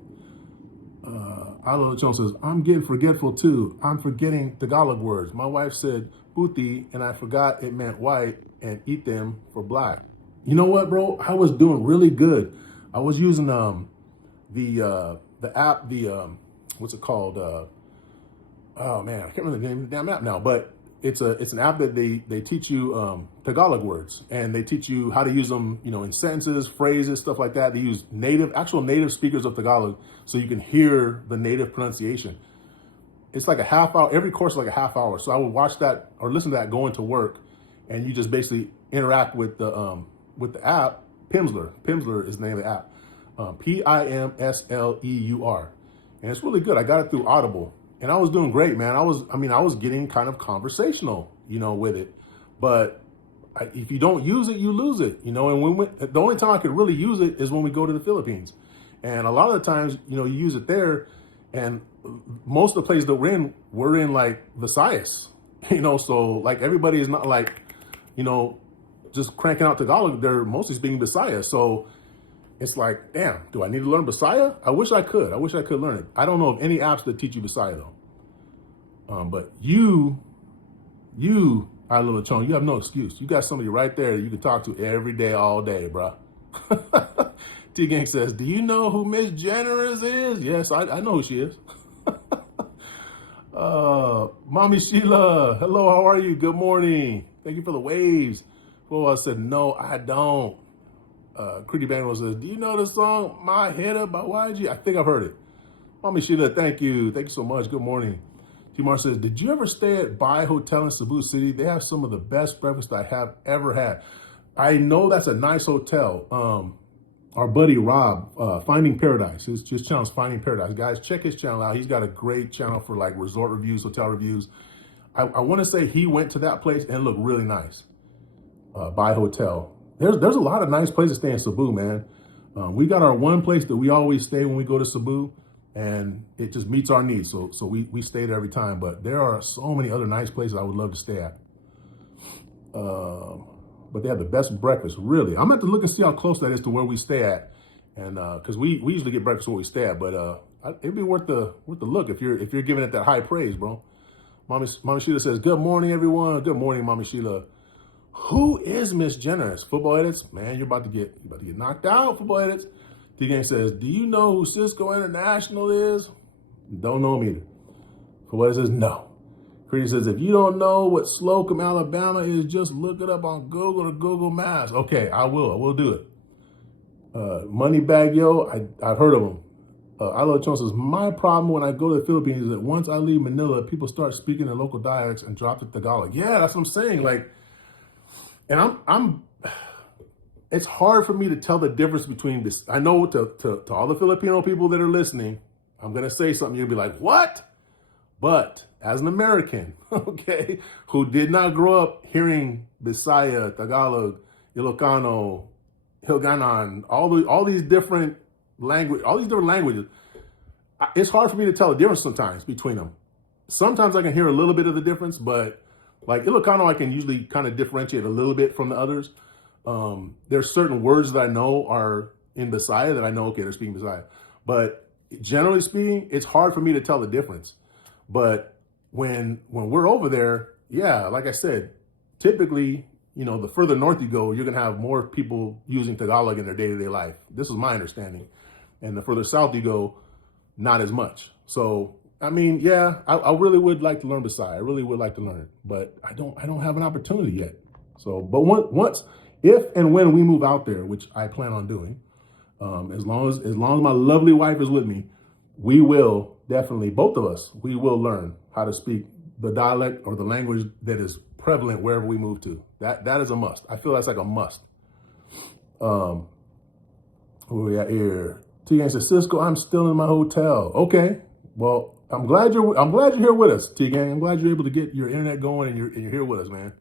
I love Jones says, I'm getting forgetful too. I'm forgetting Tagalog words. My wife said puti, and I forgot it meant white, and eat them for black. You know what, bro? I was doing really good. I was using the app, what's it called? Oh man, I can't remember the name of the damn app now, but it's an app that they teach you Tagalog words, and they teach you how to use them, you know, in sentences, phrases, stuff like that. They use actual native speakers of Tagalog, so you can hear the native pronunciation. It's like a half hour. Every course is like a half hour. So I would watch that or listen to that going to work, and you just basically interact with the app. Pimsleur is the name of the app. Pimsleur, and it's really good. I got it through Audible. And I was doing great, man. I was getting kind of conversational, you know, with it. But if you don't use it, you lose it, you know. And the only time I could really use it is when we go to the Philippines. And a lot of the times, you know, you use it there. And most of the places that we're in like Visayas, you know. So like everybody is not like, you know, just cranking out Tagalog. They're mostly speaking Visayas. So it's like, damn, do I need to learn Bisaya? I wish I could. I wish I could learn it. I don't know of any apps that teach you Bisaya, though. But you, our little chong, you have no excuse. You got somebody right there that you can talk to every day, all day, bro. T-Gang says, do you know who Miss Generous is? Yes, I know who she is. Mommy Sheila, hello, how are you? Good morning. Thank you for the waves. Well, I said, no, I don't. Creedy Bangor says, do you know the song My Header by YG? I think I've heard it. Mommy Sheila, thank you. Thank you so much. Good morning. T-Mar says, did you ever stay at Bai Hotel in Cebu City? They have some of the best breakfast I have ever had. I know that's a nice hotel. our buddy Rob, Finding Paradise. His channel is Finding Paradise. Guys, check his channel out. He's got a great channel for like resort reviews, hotel reviews. I want to say he went to that place and it looked really nice. By hotel. There's a lot of nice places to stay in Cebu, man. We got our one place that we always stay when we go to Cebu, and it just meets our needs. So we stay there every time. But there are so many other nice places I would love to stay at. But they have the best breakfast, really. I'm gonna have to look and see how close that is to where we stay at, and because we usually get breakfast where we stay at. But it'd be worth the look if you're giving it that high praise, bro. Mommy Sheila says, "Good morning, everyone." Good morning, Mommy Sheila. Who is Miss Generous? Football Edits? Man, you're about to get knocked out, Football Edits. T-Gang says, do you know who Sisco International is? Don't know him either. Football Edits says, no. Creedy says, if you don't know what Slocum, Alabama is, just look it up on Google or Google Maps. Okay, I will do it. Moneybag Yo, I've heard of him. I Love Chon says, my problem when I go to the Philippines is that once I leave Manila, people start speaking their local dialects and drop the Tagalog. Yeah, that's what I'm saying. Like, and it's hard for me to tell the difference between this. I know to all the Filipino people that are listening, I'm going to say something. You'll be like, what? But as an American, okay, who did not grow up hearing Bisaya, Tagalog, Ilocano, Hiligaynon, all these different languages, it's hard for me to tell the difference sometimes between them. Sometimes I can hear a little bit of the difference, but like Ilocano, I can usually kind of differentiate a little bit from the others. There's certain words that I know are in Bisaya that I know, okay, they're speaking Bisaya. But generally speaking, it's hard for me to tell the difference. But when we're over there, yeah, like I said, typically, you know, the further north you go, you're going to have more people using Tagalog in their day-to-day life. This is my understanding. And the further south you go, not as much. So, I mean, yeah, I really would like to learn Bisaya. I really would like to learn it, but I don't have an opportunity yet. So, but once, if and when we move out there, which I plan on doing, as long as my lovely wife is with me, we will definitely, both of us, we will learn how to speak the dialect or the language that is prevalent wherever we move to. That is a must. I feel that's like a must. Who we at here? T-Gang says, Cisco, I'm still in my hotel. Okay. Well, I'm glad you're here with us, T-Gang. I'm glad you're able to get your internet going and you're here with us, man.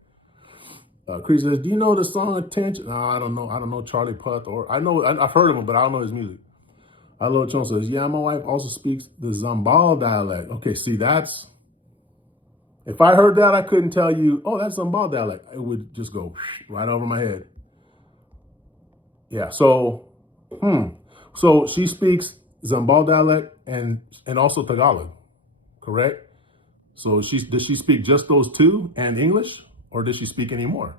Chris says, do you know the song Attention? No, I don't know. I don't know Charlie Puth, or I've heard of him, but I don't know his music. I Love Chon says, yeah, my wife also speaks the Zambal dialect. Okay, see, if I heard that, I couldn't tell you, oh, that's Zambal dialect. It would just go right over my head. Yeah, so she speaks Zambal dialect and also Tagalog, correct? So does she speak just those two and English, or does she speak any more?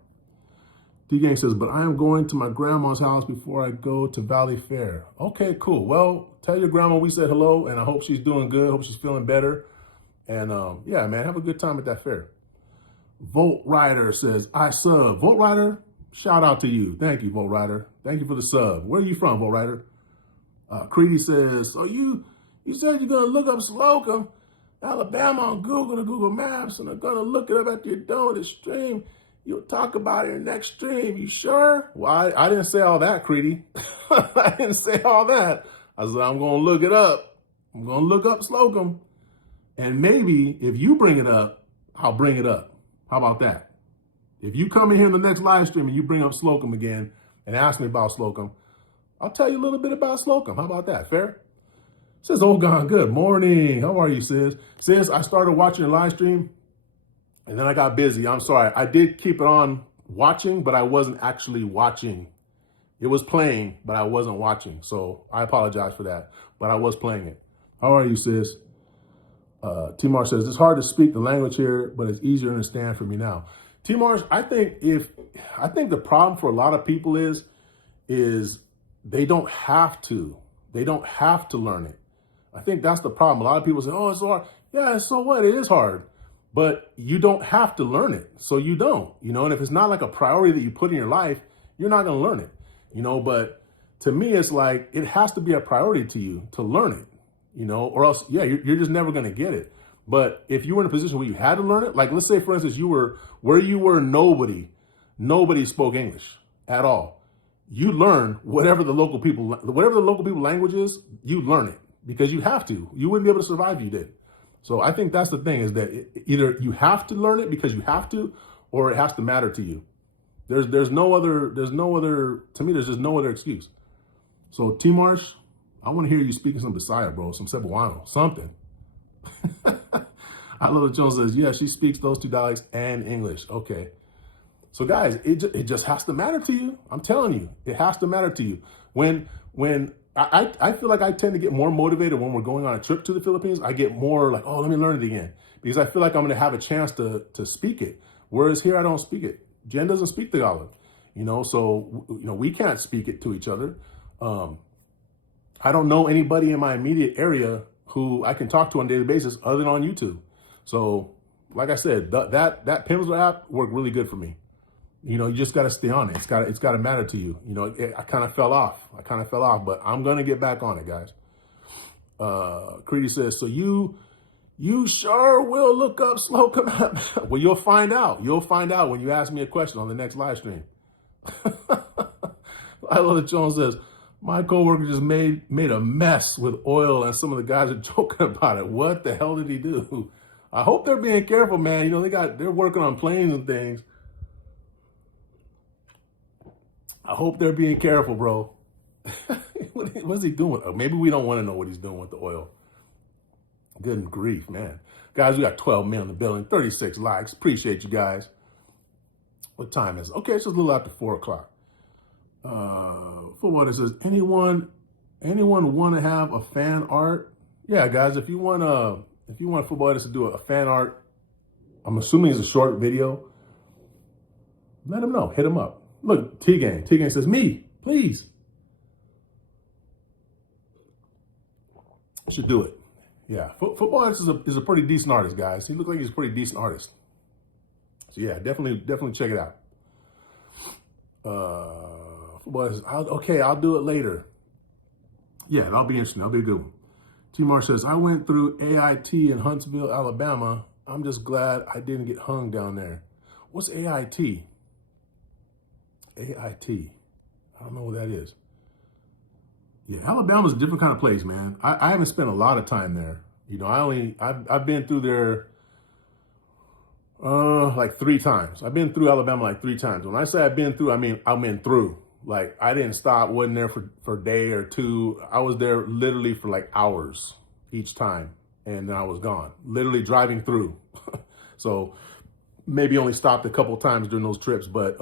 D-Gang says, but I am going to my grandma's house before I go to Valley Fair. Okay, cool. Well, tell your grandma we said hello, and I hope she's doing good. Hope she's feeling better. And yeah, man, have a good time at that fair. Volt Rider says, I sub. Volt Rider, shout out to you. Thank you, Volt Rider. Thank you for the sub. Where are you from, Volt Rider? Creedy says, so you said you're going to look up Slocum, Alabama on Google or Google Maps, and are going to look it up after you're done with the stream. You'll talk about it in the next stream. You sure? Well, I didn't say all that, Creedy. I didn't say all that. I said, I'm going to look it up. I'm going to look up Slocum. And maybe if you bring it up, I'll bring it up. How about that? If you come in here in the next live stream and you bring up Slocum again and ask me about Slocum, I'll tell you a little bit about Slocum. How about that? Fair? Says, oh, God, good morning. How are you, sis? Sis, I started watching your live stream and then I got busy. I'm sorry. I did keep it on watching, but I wasn't actually watching. It was playing, but I wasn't watching. So I apologize for that, but I was playing it. How are you, sis? T-Mar says, it's hard to speak the language here, but it's easier to understand for me now. T-Mars, I think the problem for a lot of people is they don't have to. They don't have to learn it. I think that's the problem. A lot of people say, oh, it's hard. Yeah, so what? It is hard. But you don't have to learn it. So you don't, and if it's not like a priority that you put in your life, you're not going to learn it, but to me, it's like, it has to be a priority to you to learn it, or else, yeah, you're just never going to get it. But if you were in a position where you had to learn it, like let's say, for instance, nobody spoke English at all. you learn whatever the local people language is, you learn it because you have to. You wouldn't be able to survive if you did. So I think that's the thing is that either you have to learn it because you have to, or it has to matter to you. There's no other, to me, there's just no other excuse. So T-Marsh, I want to hear you speaking some Bisaya, bro, some Cebuano, something. I love that Jones says, yeah, she speaks those two dialects and English. Okay. So guys, it just has to matter to you. I'm telling you, it has to matter to you. When I feel like I tend to get more motivated when we're going on a trip to the Philippines. I get more like, oh, let me learn it again. Because I feel like I'm going to have a chance to speak it. Whereas here, I don't speak it. Jen doesn't speak Tagalog, so, we can't speak it to each other. I don't know anybody in my immediate area who I can talk to on a daily basis other than on YouTube. So, like I said, that Pimsleur app worked really good for me. You just got to stay on it. It's got to matter to you. I kind of fell off. But I'm going to get back on it, guys. Creedy says, so you sure will look up slow command. Well, you'll find out. You'll find out when you ask me a question on the next live stream. I love that Jones says, my coworker just made a mess with oil and some of the guys are joking about it. What the hell did he do? I hope they're being careful, man. They're working on planes and things. I hope they're being careful, bro. What's he doing? Maybe we don't want to know what he's doing with the oil. Good grief, man. Guys, we got 12 men in the building, 36 likes. Appreciate you guys. What time is it? Okay, it's just a little after 4 o'clock. For what it says, anyone want to have a fan art? Yeah, guys, if you want Football Edits to do a fan art, I'm assuming it's a short video, let him know. Hit him up. Look, T-Gang. T-Gang says, me, please. Should do it. Yeah, Football Edits is a pretty decent artist, guys. He looks like he's a pretty decent artist. So yeah, definitely check it out. Football Edits, I'll do it later. Yeah, that'll be interesting. That'll be a good one. T-Mar says, I went through AIT in Huntsville, Alabama. I'm just glad I didn't get hung down there. What's AIT? AIT. I don't know what that is. Yeah, Alabama's a different kind of place, man. I haven't spent a lot of time there. I've been through there like 3 times. I've been through Alabama like 3 times. When I say I've been through, I mean I've been through. Like I didn't stop, wasn't there for a day or two. I was there literally for like hours each time, and then I was gone. Literally driving through. So maybe only stopped a couple of times during those trips, but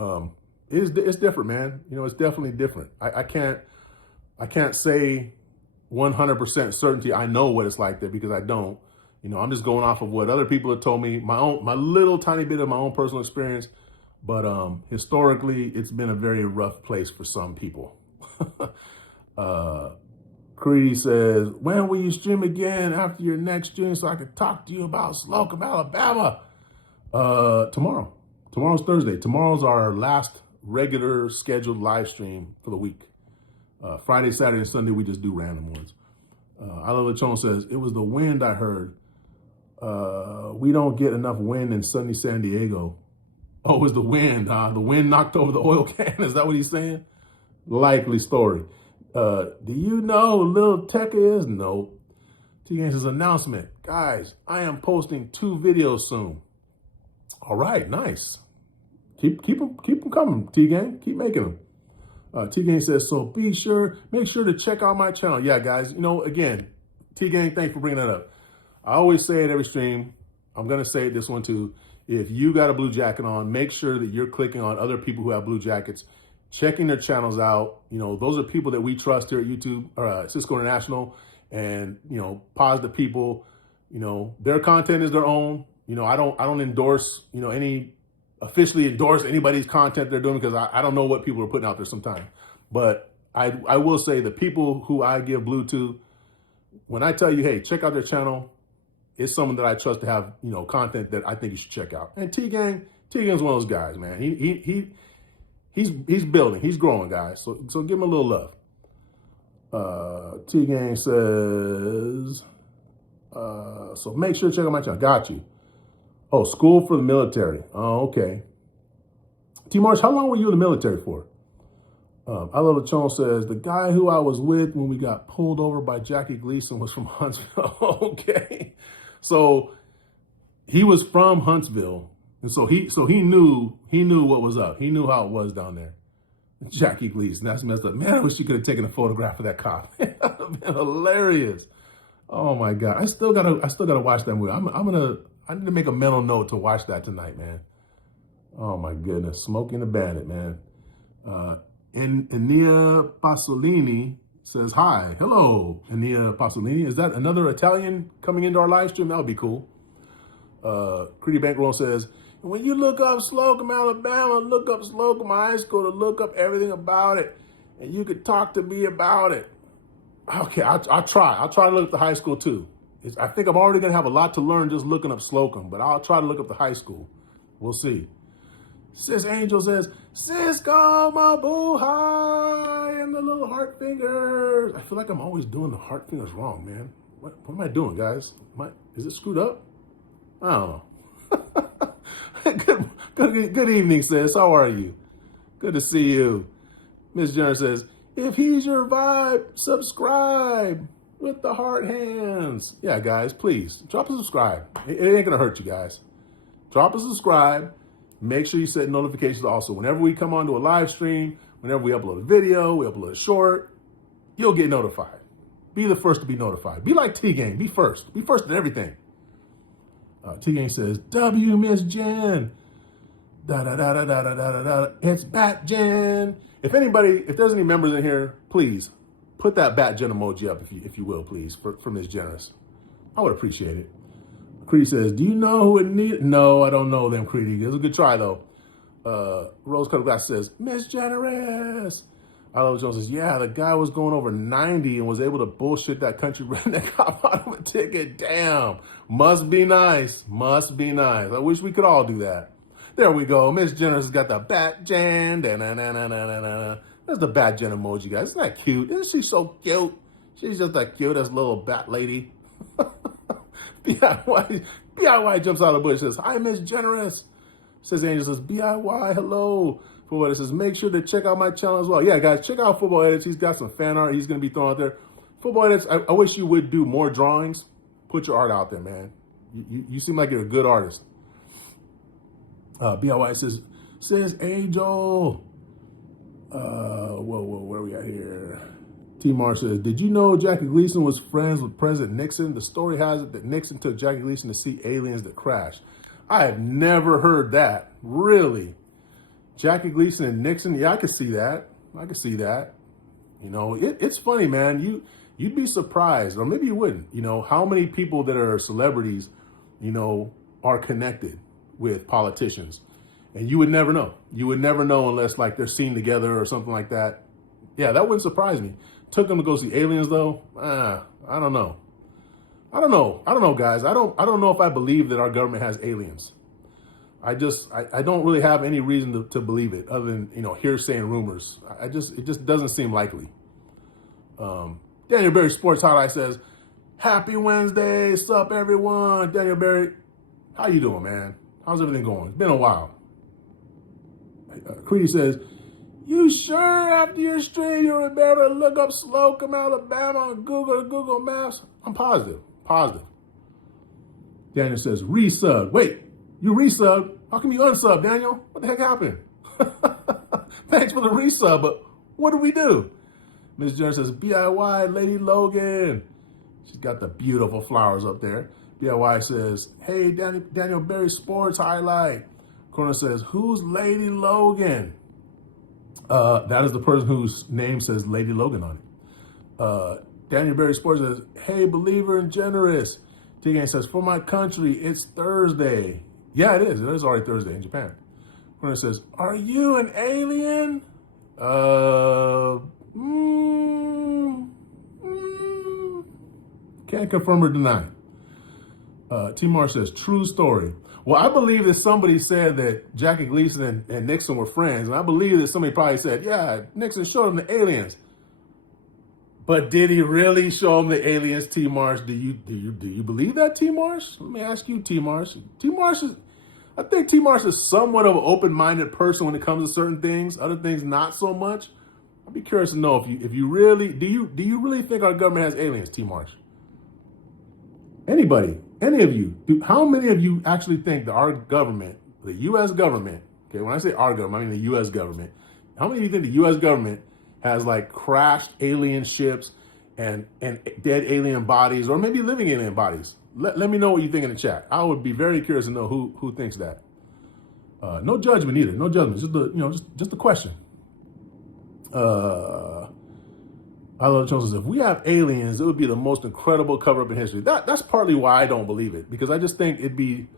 it's different, man. It's definitely different. I can't say 100% certainty I know what it's like there because I don't. I'm just going off of what other people have told me, my little tiny bit of my own personal experience. But historically, it's been a very rough place for some people. Creedy says, when will you stream again after your next stream so I can talk to you about Slocum, Alabama? Tomorrow. Tomorrow's Thursday. Tomorrow's our last regular scheduled live stream for the week. Friday, Saturday, and Sunday, we just do random ones. I love Lechon says, it was the wind I heard. We don't get enough wind in sunny San Diego. Oh, it was the wind, huh? The wind knocked over the oil can. Is that what he's saying? Likely story. Do you know who Lil Tecca is? No. T-Gang says, announcement. Guys, I am posting 2 videos soon. All right, nice. Keep them coming, T-Gang. Keep making them. T-Gang says, so make sure to check out my channel. Yeah, guys, again, T-Gang, thanks for bringing that up. I always say it every stream. I'm going to say it this one too. If you got a blue jacket on, make sure that you're clicking on other people who have blue jackets, checking their channels out. Those are people that we trust here at YouTube, or Sisco International, and, positive people. Their content is their own. I don't endorse, officially endorse anybody's content they're doing because I don't know what people are putting out there sometimes. But I will say the people who I give blue to, when I tell you, hey, check out their channel, it's someone that I trust to have, content that I think you should check out. And T-Gang's one of those guys, man. He's building, he's growing, guys. So give him a little love. T-Gang says, so make sure to check out my channel. Got you. Oh, school for the military. Oh, okay. T-Marsh, how long were you in the military for? I Love Lechon says, the guy who I was with when we got pulled over by Jackie Gleason was from Huntsville. Okay. So he was from Huntsville. And so he knew what was up. He knew how it was down there. Jackie Gleason, that's messed up. Man, I wish you could have taken a photograph of that cop. That would have been hilarious. Oh my God. I still gotta watch that movie. I need to make a mental note to watch that tonight, man. Oh my goodness. Smoking the Bandit, man. Enia Pasolini says, hi. Hello, Enia Pasolini. Is that another Italian coming into our live stream? That would be cool. Creedy Bankroll says, when you look up Slocum, Alabama, look up Slocum High School to look up everything about it. And you could talk to me about it. Okay, I'll try. I'll try to look up the high school too. I think I'm already going to have a lot to learn just looking up Slocum, but I'll try to look up the high school. We'll see. Sis Angel says, Sisco, my boo, hi, and the little heart fingers. I feel like I'm always doing the heart fingers wrong, man. What am I doing, guys? Is it screwed up? I don't know. Good evening, sis. How are you? Good to see you. Miss Jenner says, if he's your vibe, subscribe with the heart hands. Yeah, guys, please drop a subscribe. It ain't gonna hurt you guys. Drop a subscribe. Make sure you set notifications also. Whenever we come onto a live stream, whenever we upload a video, we upload a short, you'll get notified. Be the first to be notified. Be like T-Game. Be first. Be first in everything. T-Game says, W, Miss Jen. Da-da-da-da-da-da-da-da. It's Bat Jen. If there's any members in here, please put that Bat Jen emoji up if you will, please, for Miss Generous. I would appreciate it. Creedy says, do you know who it needs? No, I don't know them, Creedy. It was a good try, though. Rose Colored Glass says, Miss Generous. I Love Jones says, yeah, the guy was going over 90 and was able to bullshit that country redneck cop out of a ticket. Damn. Must be nice. Must be nice. I wish we could all do that. There we go. Miss Generous has got the Bat Jen. That's the Bat Jen emoji, guys. Isn't that cute? Isn't she so cute? She's just that cute as little bat lady. BIY jumps out of the bush, says, hi, Miss Generous. Says Angel, says, BIY, hello. Football Edits says, make sure to check out my channel as well. Yeah, guys, check out Football Edits. He's got some fan art he's going to be throwing out there. Football Edits, I wish you would do more drawings. Put your art out there, man. You seem like you're a good artist. BIY says Angel. Where are we at here? T. Mar says, did you know Jackie Gleason was friends with President Nixon? The story has it that Nixon took Jackie Gleason to see aliens that crashed. I have never heard that. Really? Jackie Gleason and Nixon? Yeah, I could see that. I could see that. You know, it's funny, man. You'd be surprised, or maybe you wouldn't, you know, how many people that are celebrities, you know, are connected with politicians. And you would never know. You would never know unless, like, they're seen together or something like that. Yeah, that wouldn't surprise me. Took them to go see aliens, though. I don't know. I don't know, guys. I don't know if I believe that our government has aliens. I don't really have any reason to believe it, other than, you know, hearsay and rumors. It just doesn't seem likely. Daniel Berry Sports Highlight says, happy Wednesday. Sup, everyone? Daniel Berry, how you doing, man? How's everything going? It's been a while. Creedy says, you sure after your stream you'll remember to look up Slocum, Alabama on Google Maps? I'm positive. Daniel says, resub. Wait, you resub? How come you unsub, Daniel? What the heck happened? Thanks for the resub, but what do we do? Ms. Jones says, BIY, Lady Logan. She's got the beautiful flowers up there. BIY says, hey, Daniel Berry Sports Highlight. Corner says, who's Lady Logan? That is the person whose name says Lady Logan on it. Daniel Berry Sports says, hey, believer and generous. T-Gang says, for my country, it's Thursday. Yeah, it is. It is already Thursday in Japan. Corner says, are you an alien? Can't confirm or deny. T-Mar says, true story. Well, I believe that somebody said that Jackie Gleason and Nixon were friends, and I believe that somebody probably said, yeah, Nixon showed him the aliens. But did he really show him the aliens, T-Marsh? Do you believe that, T-Marsh? Let me ask you, T-Marsh. I think T-Marsh is somewhat of an open-minded person when it comes to certain things. Other things, not so much. I'd be curious to know if you really do you really think our government has aliens, T Marsh? Anybody, any of you, how many of you actually think that our government, the U.S. government, okay, when I say our government, I mean the U.S. government, how many of you think the U.S. government has like crashed alien ships and dead alien bodies, or maybe living alien bodies? Let me know what you think in the chat. I would be very curious to know who thinks that. No judgment either. No judgment. Just a question. I love Jones says, if we have aliens, it would be the most incredible cover up in history. That's partly why I don't believe it, because I just think it'd be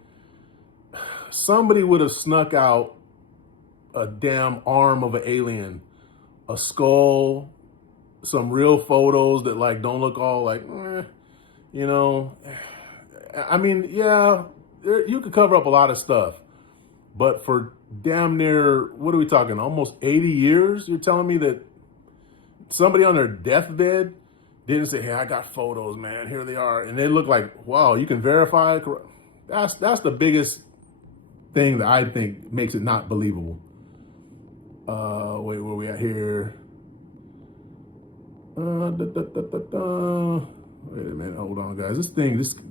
somebody would have snuck out a damn arm of an alien, a skull, some real photos that like don't look all like, you know. I mean, yeah, you could cover up a lot of stuff, but for damn near, what are we talking? Almost 80 years? You're telling me that somebody on their deathbed didn't say, hey, I got photos, man. Here they are. And they look like, wow, you can verify it. That's the biggest thing that I think makes it not believable. Wait, where we at here? Wait a minute. Hold on, guys.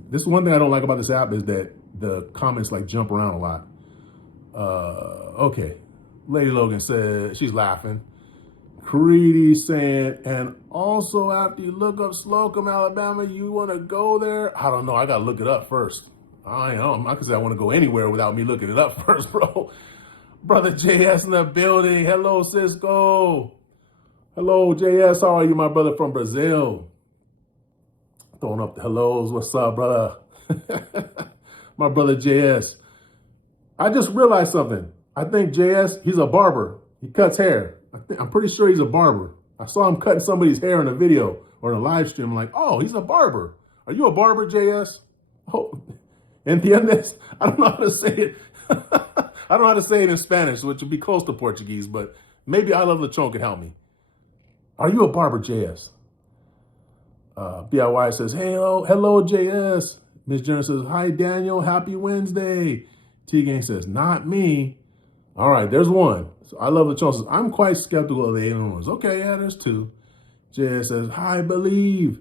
This one thing I don't like about this app is that the comments like jump around a lot. Okay. Lady Logan said she's laughing. Creedy saying, and also after you look up Slocum, Alabama, you want to go there? I don't know. I got to look it up first. I know. I'm not going to say I want to go anywhere without me looking it up first, bro. Brother JS in the building. Hello, Sisco. Hello, JS. How are you, my brother from Brazil? Throwing up the hellos. What's up, brother? My brother JS. I just realized something. I think JS, he's a barber. He cuts hair. I'm pretty sure he's a barber. I saw him cutting somebody's hair in a video or in a live stream. I'm like, oh, he's a barber. Are you a barber, JS? Oh, entiendes? I don't know how to say it. I don't know how to say it in Spanish, which would be close to Portuguese, but maybe I Love Lechon could help me. Are you a barber, JS? BIY says, hey, hello, JS. Miss Jenner says, hi, Daniel. Happy Wednesday. T-Gang says, not me. All right, there's one. So I Love Lechon says, I'm quite skeptical of the alien rumors. Okay, yeah, there's two. JS says, hi, believe.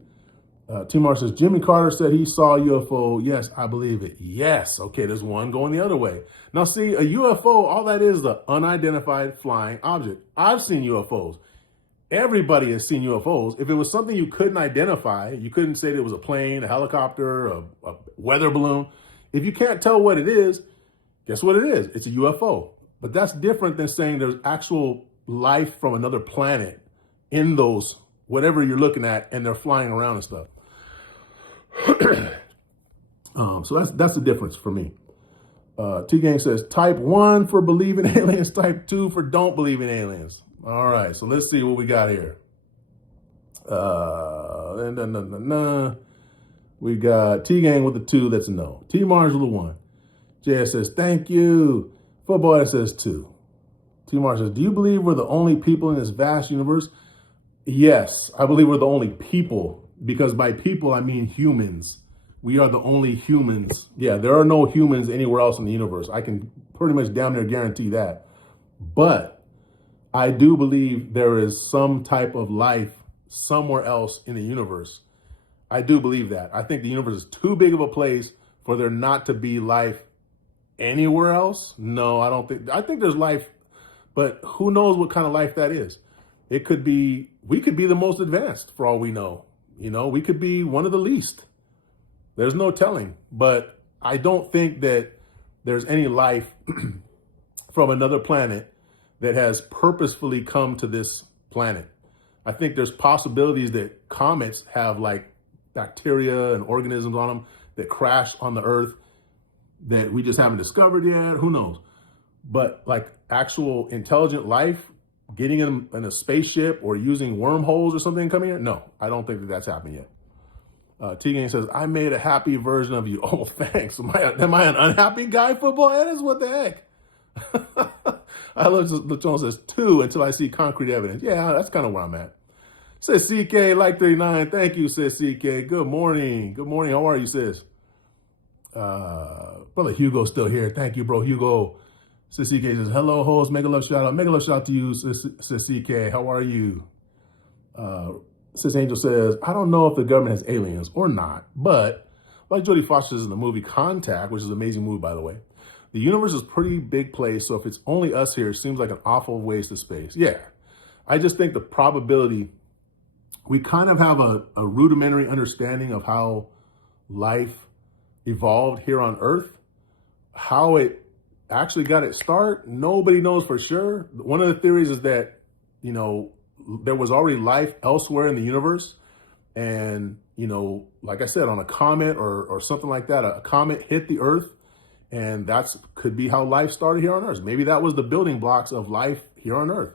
T-Mar says, Jimmy Carter said he saw a UFO. Yes, I believe it. Yes. Okay, there's one going the other way. Now, see, a UFO, all that is the unidentified flying object. I've seen UFOs. Everybody has seen UFOs. If it was something you couldn't identify, you couldn't say that it was a plane, a helicopter, a weather balloon. If you can't tell what it is, guess what it is? It's a UFO. But that's different than saying there's actual life from another planet in those, whatever you're looking at, and they're flying around and stuff. So that's the difference for me. T-Gang says, type 1 for believe in aliens, type 2 for don't believe in aliens. All right, so let's see what we got here. We got T-Gang with the 2, that's a no. T-Mars with a 1. JS says, thank you. Football says 2. T-Mars says, do you believe we're the only people in this vast universe? Yes, I believe we're the only people, because by people, I mean humans. We are the only humans. Yeah, there are no humans anywhere else in the universe. I can pretty much damn near guarantee that. But I do believe there is some type of life somewhere else in the universe. I do believe that. I think the universe is too big of a place for there not to be life anywhere else. No, I don't think. I think there's life, but who knows what kind of life that is? It could be, we could be the most advanced for all we know. You know, we could be one of the least. There's no telling. But I don't think that there's any life from another planet that has purposefully come to this planet. I think there's possibilities that comets have like bacteria and organisms on them that crash on the Earth that we just haven't discovered yet. Who knows? But like actual intelligent life, getting in a spaceship or using wormholes or something coming here? No, I don't think that that's happened yet. T-Gang says, I made a happy version of you. Oh, thanks. Am I an unhappy guy, football editors? What the heck? I love Lechon says 2 until I see concrete evidence. Yeah, that's kind of where I'm at. Says CK, like 39. Thank you, says CK. Good morning. Good morning. How are you, sis? Brother Hugo's still here. Thank you, bro. Hugo. Sis CK says, hello, host. Mega love shout out. Mega love shout out to you, Sis CK. How are you? Sis Angel says, I don't know if the government has aliens or not, but like Jodie Foster says in the movie Contact, which is an amazing movie, by the way, the universe is a pretty big place. So if it's only us here, it seems like an awful waste of space. Yeah. I just think the probability, we kind of have a rudimentary understanding of how life evolved here on Earth. How it actually got its start, nobody knows for sure. One of the theories is that, you know, there was already life elsewhere in the universe. And, you know, like I said, on a comet or something like that, a comet hit the Earth. And that's could be how life started here on Earth. Maybe that was the building blocks of life here on Earth.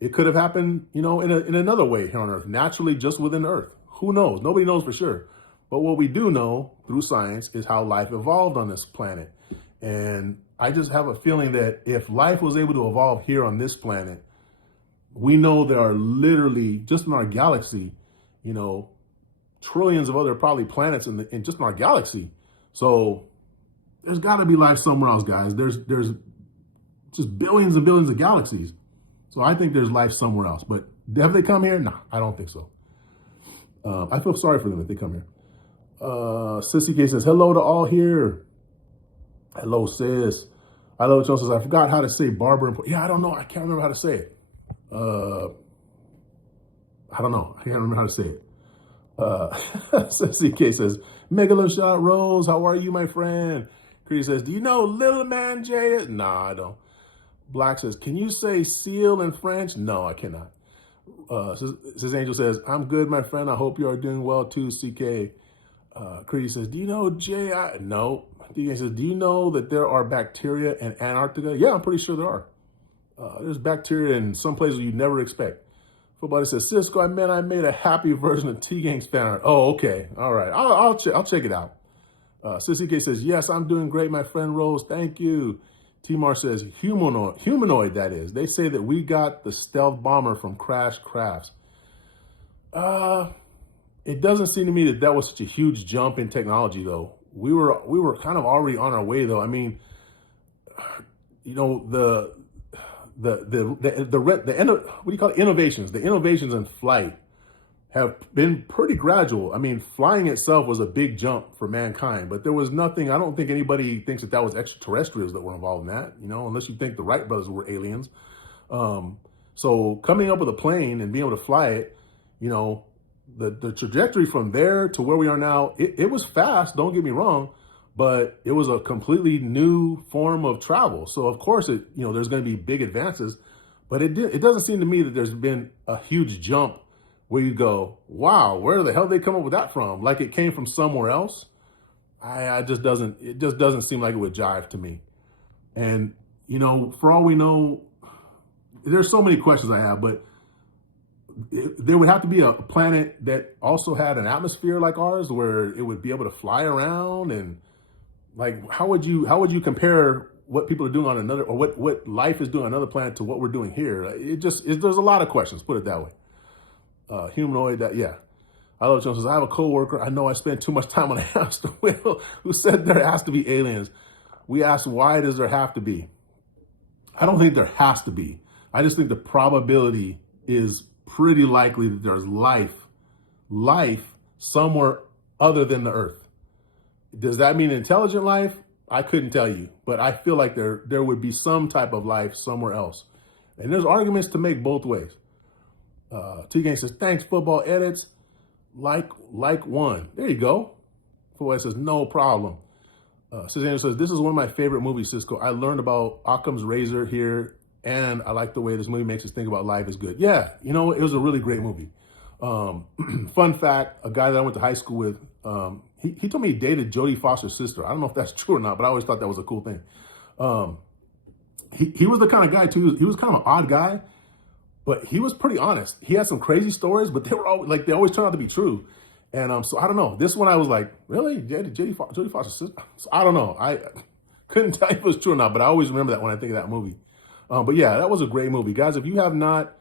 It could have happened, you know, in another way here on Earth, naturally just within Earth. Who knows? Nobody knows for sure. But what we do know through science is how life evolved on this planet. And I just have a feeling that if life was able to evolve here on this planet, we know there are literally, just in our galaxy, you know, trillions of other probably planets in just in our galaxy. So there's got to be life somewhere else, guys. There's just billions and billions of galaxies. So I think there's life somewhere else. But have they come here? No, I don't think so. I feel sorry for them if they come here. Sissy K says, hello to all here. Hello, sis. I love Jones says, I forgot how to say barber. Yeah, I don't know. I can't remember how to say it. I don't know. I can't remember how to say it. Sissy K says, mega love shout out, Rose. How are you, my friend? Cree says, do you know Little Man Jay? Nah, I don't. Black says, can you say seal in French? No, I cannot. Sis Angel says, I'm good, my friend. I hope you are doing well too, CK. Cree says, do you know Jay? No. DK says, do you know that there are bacteria in Antarctica? Yeah, I'm pretty sure there are. There's bacteria in some places you'd never expect. Football says, Cisco, I made a happy version of T-Gang's fan art. Oh, okay. All right. I'll check it out. Sissy K says, yes, I'm doing great, my friend Rose. Thank you. T-Mar says, humanoid, that is. They say that we got the stealth bomber from Crash Crafts. It doesn't seem to me that was such a huge jump in technology, though. We were kind of already on our way, though. I mean, you know, what do you call it? Innovations. The innovations in flight have been pretty gradual. I mean, flying itself was a big jump for mankind, but there was nothing. I don't think anybody thinks that was extraterrestrials that were involved in that, you know, unless you think the Wright brothers were aliens. So coming up with a plane and being able to fly it, you know, the trajectory from there to where we are now, it was fast, don't get me wrong, but it was a completely new form of travel. So of course there's going to be big advances, but it doesn't seem to me that there's been a huge jump where you go, wow, where the hell did they come up with that from? Like it came from somewhere else. It just doesn't seem like it would jive to me. And, you know, for all we know, there's so many questions I have, but there would have to be a planet that also had an atmosphere like ours where it would be able to fly around. And like, how would you compare what people are doing on another, or what life is doing on another planet to what we're doing here? There's a lot of questions, put it that way. Humanoid, yeah. I love Jones says, I have a coworker. I know I spend too much time on a hamster wheel who said there has to be aliens. We asked, why does there have to be? I don't think there has to be. I just think the probability is pretty likely that there's life somewhere other than the Earth. Does that mean intelligent life? I couldn't tell you, but I feel like there would be some type of life somewhere else. And there's arguments to make both ways. T-Gang says, thanks, football edits. Like one. There you go. Football says, no problem. Suzanne says, this is one of my favorite movies, Cisco. I learned about Occam's razor here, and I like the way this movie makes us think about life is good. Yeah, you know, it was a really great movie. Fun fact, a guy that I went to high school with, he told me he dated Jodie Foster's sister. I don't know if that's true or not, but I always thought that was a cool thing. He was the kind of guy, too. He was kind of an odd guy, but he was pretty honest. He had some crazy stories, but they always turned out to be true. And so I don't know. This one I was like, really? Jodie Foster's sister? So I don't know. I couldn't tell you if it was true or not, but I always remember that when I think of that movie. But yeah, that was a great movie. Guys, if you have not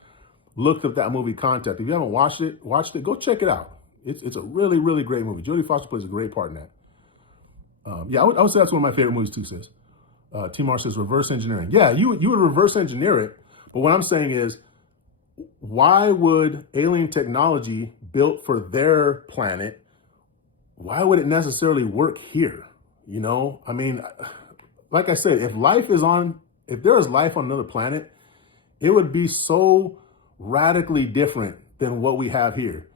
looked at that movie, Contact, if you haven't watched it, go check it out. It's a really, really great movie. Jodie Foster plays a great part in that. Yeah, I would say that's one of my favorite movies too, sis. T-Mar says reverse engineering. Yeah, you would reverse engineer it. But what I'm saying is, why would alien technology built for their planet, why would it necessarily work here? You know, I mean, like I said, if there is life on another planet, it would be so radically different than what we have here.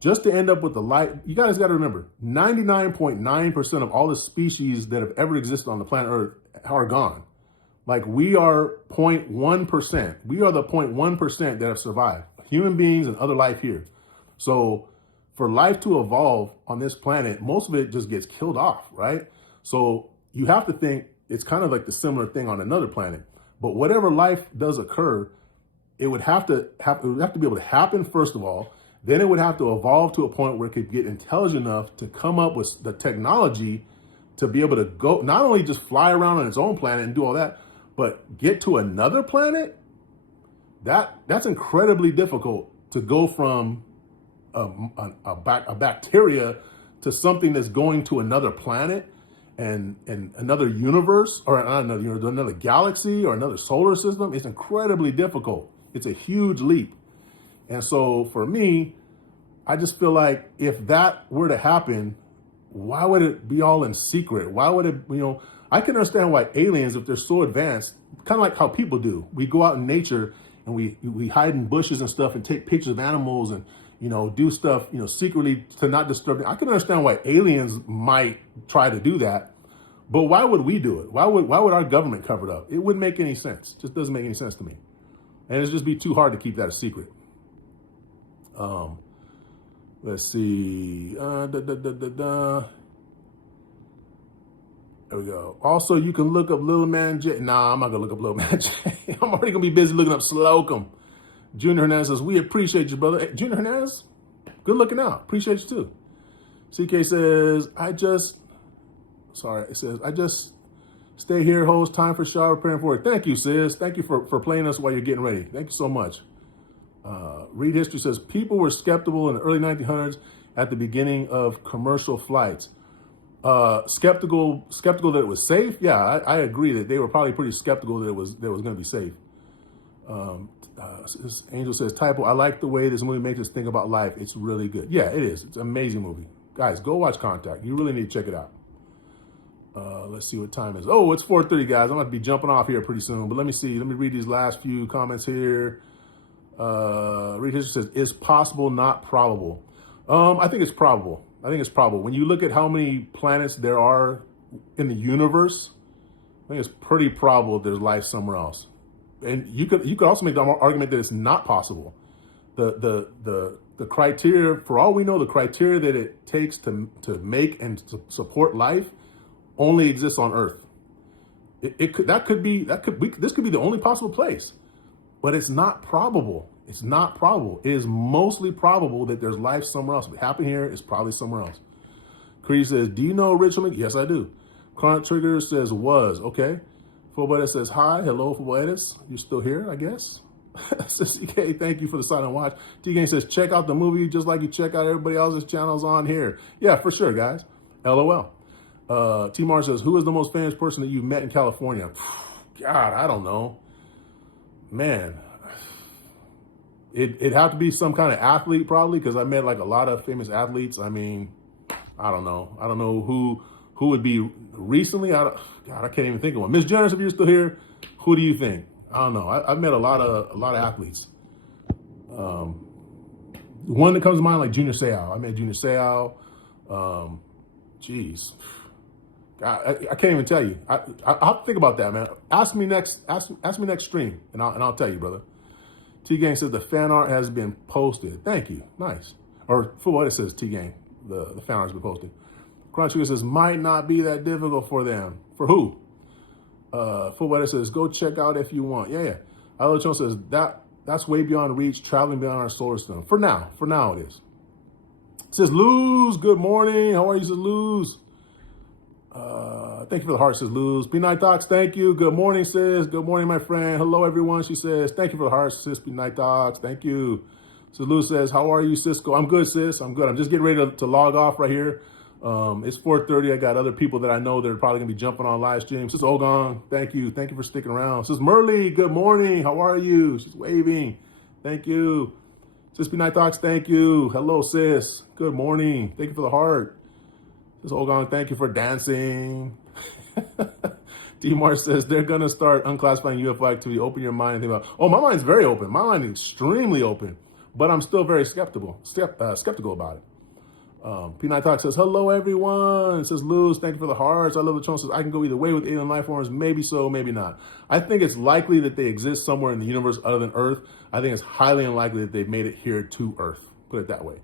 Just to end up with the life, you guys got to remember, 99.9% of all the species that have ever existed on the planet Earth are gone. Like, we are 0.1%. We are the 0.1% that have survived. Human beings and other life here. So for life to evolve on this planet, most of it just gets killed off, right? So you have to think it's kind of like the similar thing on another planet. But whatever life does occur, it would have to be able to happen, first of all. Then it would have to evolve to a point where it could get intelligent enough to come up with the technology to be able to go, not only just fly around on its own planet and do all that, but get to another planet. That's incredibly difficult to go from a bacteria to something that's going to another planet and another universe, or not another universe, another galaxy or another solar system. It's incredibly difficult. It's a huge leap. And so for me, I just feel like if that were to happen, why would it be all in secret? Why would it, I can understand why aliens, if they're so advanced, kind of like how people do. We go out in nature and we hide in bushes and stuff and take pictures of animals and, do stuff, secretly to not disturb them. I can understand why aliens might try to do that, but why would we do it? Why would our government cover it up? It wouldn't make any sense. It just doesn't make any sense to me. And it'd just be too hard to keep that a secret. Let's see. There we go. Also, you can look up Little Man J. Nah, I'm not going to look up Little Man J. I'm already going to be busy looking up Slocum. Junior Hernandez says, we appreciate you, brother. Hey, Junior Hernandez, good looking out. Appreciate you, too. CK says, I just stay here, host, time for shower, preparing for it. Thank you, sis. Thank you for playing us while you're getting ready. Thank you so much. Read History says, people were skeptical in the early 1900s at the beginning of commercial flights. Skeptical that it was safe. Yeah, I agree that they were probably pretty skeptical that it was going to be safe. Angel says, typo, I like the way this movie makes us think about life. It's really good. Yeah, it is. It's an amazing movie. Guys, go watch Contact. You really need to check it out. Let's see what time it is. Oh, it's 4:30, guys. I'm going to be jumping off here pretty soon. But let me see. Let me read these last few comments here. Read History says, is possible, not probable. I think it's probable. When you look at how many planets there are in the universe, I think it's pretty probable there's life somewhere else. And you could also make the argument that it's not possible. The criteria, for all we know, the criteria that it takes to make and to support life only exists on Earth. This could be the only possible place, but it's not probable. It's not probable. It is mostly probable that there's life somewhere else. If it happened here, it's probably somewhere else. Creed says, do you know Richard? Yes, I do. Chronic Trigger says, was. Okay. Football Edit says, hi. Hello, Football Edits. You're still here, I guess. CK, thank you for the silent watch. T-Game says, check out the movie just like you check out everybody else's channels on here. Yeah, for sure, guys. LOL. T-Mar says, who is the most famous person that you've met in California? God, I don't know. Man, it'd have to be some kind of athlete probably, because I met like a lot of famous athletes. I mean, I don't know. I don't know who would be recently. God, I can't even think of one. Miss Jones, if you're still here, who do you think? I don't know. I've met a lot of athletes. One that comes to mind, like Junior Seau. I met Junior Seau. Jeez. I can't even tell you. I'll have to think about that, man. Ask me next stream, and I'll tell you, brother. T-Gang says the fan art has been posted. Thank you. Nice. Or for what it says, T-Gang, the fan art has been posted. Crunchy says might not be that difficult for them. For who? For what it says, go check out if you want. Yeah. Alochon says that's way beyond reach, traveling beyond our solar system. For now it is. It says Luz, good morning. How are you, says Luz? Thank you for the heart, says Luz. Be Night Docs, thank you. Good morning, sis. Good morning, my friend. Hello, everyone. She says, thank you for the heart, sis. Be Night Docs, thank you. So Luz says, how are you, Sisco? I'm good, sis. I'm good. I'm just getting ready to log off right here. It's 4:30. I got other people that I know that are probably gonna be jumping on live stream. Sis Ogon, thank you. Thank you for sticking around. Sis Merly, good morning. How are you? She's waving. Thank you. Sis B Night Talks, thank you. Hello, sis. Good morning. Thank you for the heart. Sis Ogon, thank you for dancing. D-Mar says they're gonna start unclassifying UFO activity. Open your mind and think about. Oh, my mind's very open. My mind is extremely open, but I'm still very skeptical about it. P9 Talk says, hello, everyone. It says, Luz, thank you for the hearts. I love the tone. Says, I can go either way with alien life forms. Maybe so, maybe not. I think it's likely that they exist somewhere in the universe other than Earth. I think it's highly unlikely that they've made it here to Earth. Put it that way.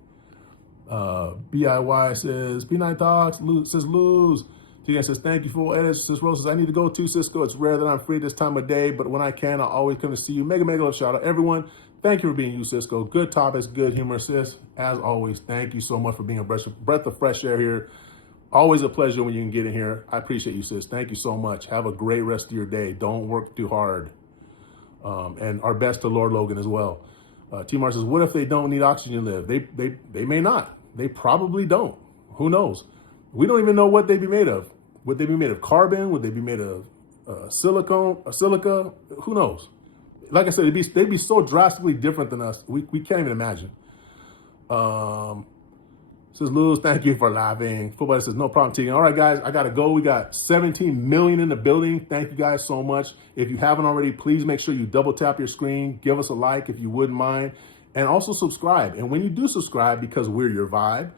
BIY says, P9 Talks, says, Luz. TN says, thank you for edits. Sis Rose says, I need to go to Cisco. It's rare that I'm free this time of day, but when I can, I'll always come to see you. Mega love shout out. Everyone, thank you for being you, Cisco. Good topics, good humor, sis. As always, thank you so much for being a breath of fresh air here. Always a pleasure when you can get in here. I appreciate you, sis. Thank you so much. Have a great rest of your day. Don't work too hard. And our best to Lord Logan as well. T-Mar says, what if they don't need oxygen to live? They may not. They probably don't. Who knows? We don't even know what they'd be made of. Would they be made of carbon? Would they be made of silica? Who knows? Like I said, they'd be so drastically different than us. We can't even imagine. Says Luz, thank you for laughing. Football says, no problem, Tegan. All right, guys, I got to go. We got 17 million in the building. Thank you guys so much. If you haven't already, please make sure you double tap your screen. Give us a like if you wouldn't mind. And also subscribe. And when you do subscribe, because we're your vibe,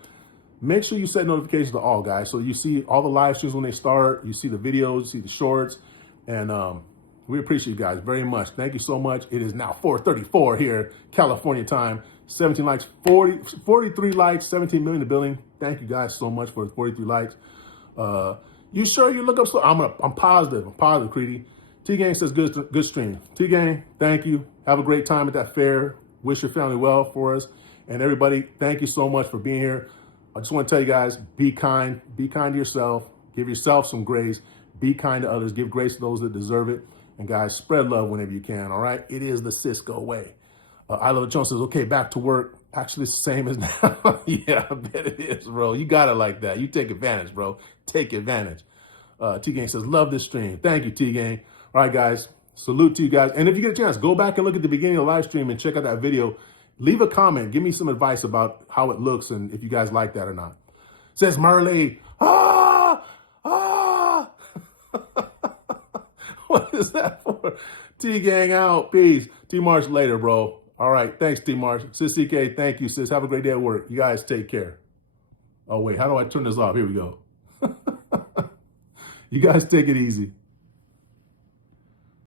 make sure you set notifications to all, guys. So you see all the live streams when they start. You see the videos, you see the shorts. And we appreciate you guys very much. Thank you so much. It is now 4:34 here, California time. 17 likes, 43 likes, 17 million in the building. Thank you guys so much for 43 likes. You sure you look up? So I'm positive. I'm positive, Creedy. T-Gang says good stream. T-Gang, thank you. Have a great time at that fair. Wish your family well for us. And everybody, thank you so much for being here. I just want to tell you guys, be kind to yourself. Give yourself some grace. Be kind to others. Give grace to those that deserve it. And guys, spread love whenever you can, all right? It is the Cisco way. I Love the Jones says, okay, back to work. Actually, it's the same as now. Yeah, I bet it is, bro. You got it like that. You take advantage, bro. Take advantage. T-Gang says, love this stream. Thank you, T-Gang. All right, guys. Salute to you guys. And if you get a chance, go back and look at the beginning of the live stream and check out that video. Leave a comment. Give me some advice about how it looks and if you guys like that or not. Says Marley. What is that for? T-Gang out. Peace. T-March later, bro. All right. Thanks, T-March. Sis CK, thank you, sis. Have a great day at work. You guys take care. Oh, wait. How do I turn this off? Here we go. You guys take it easy.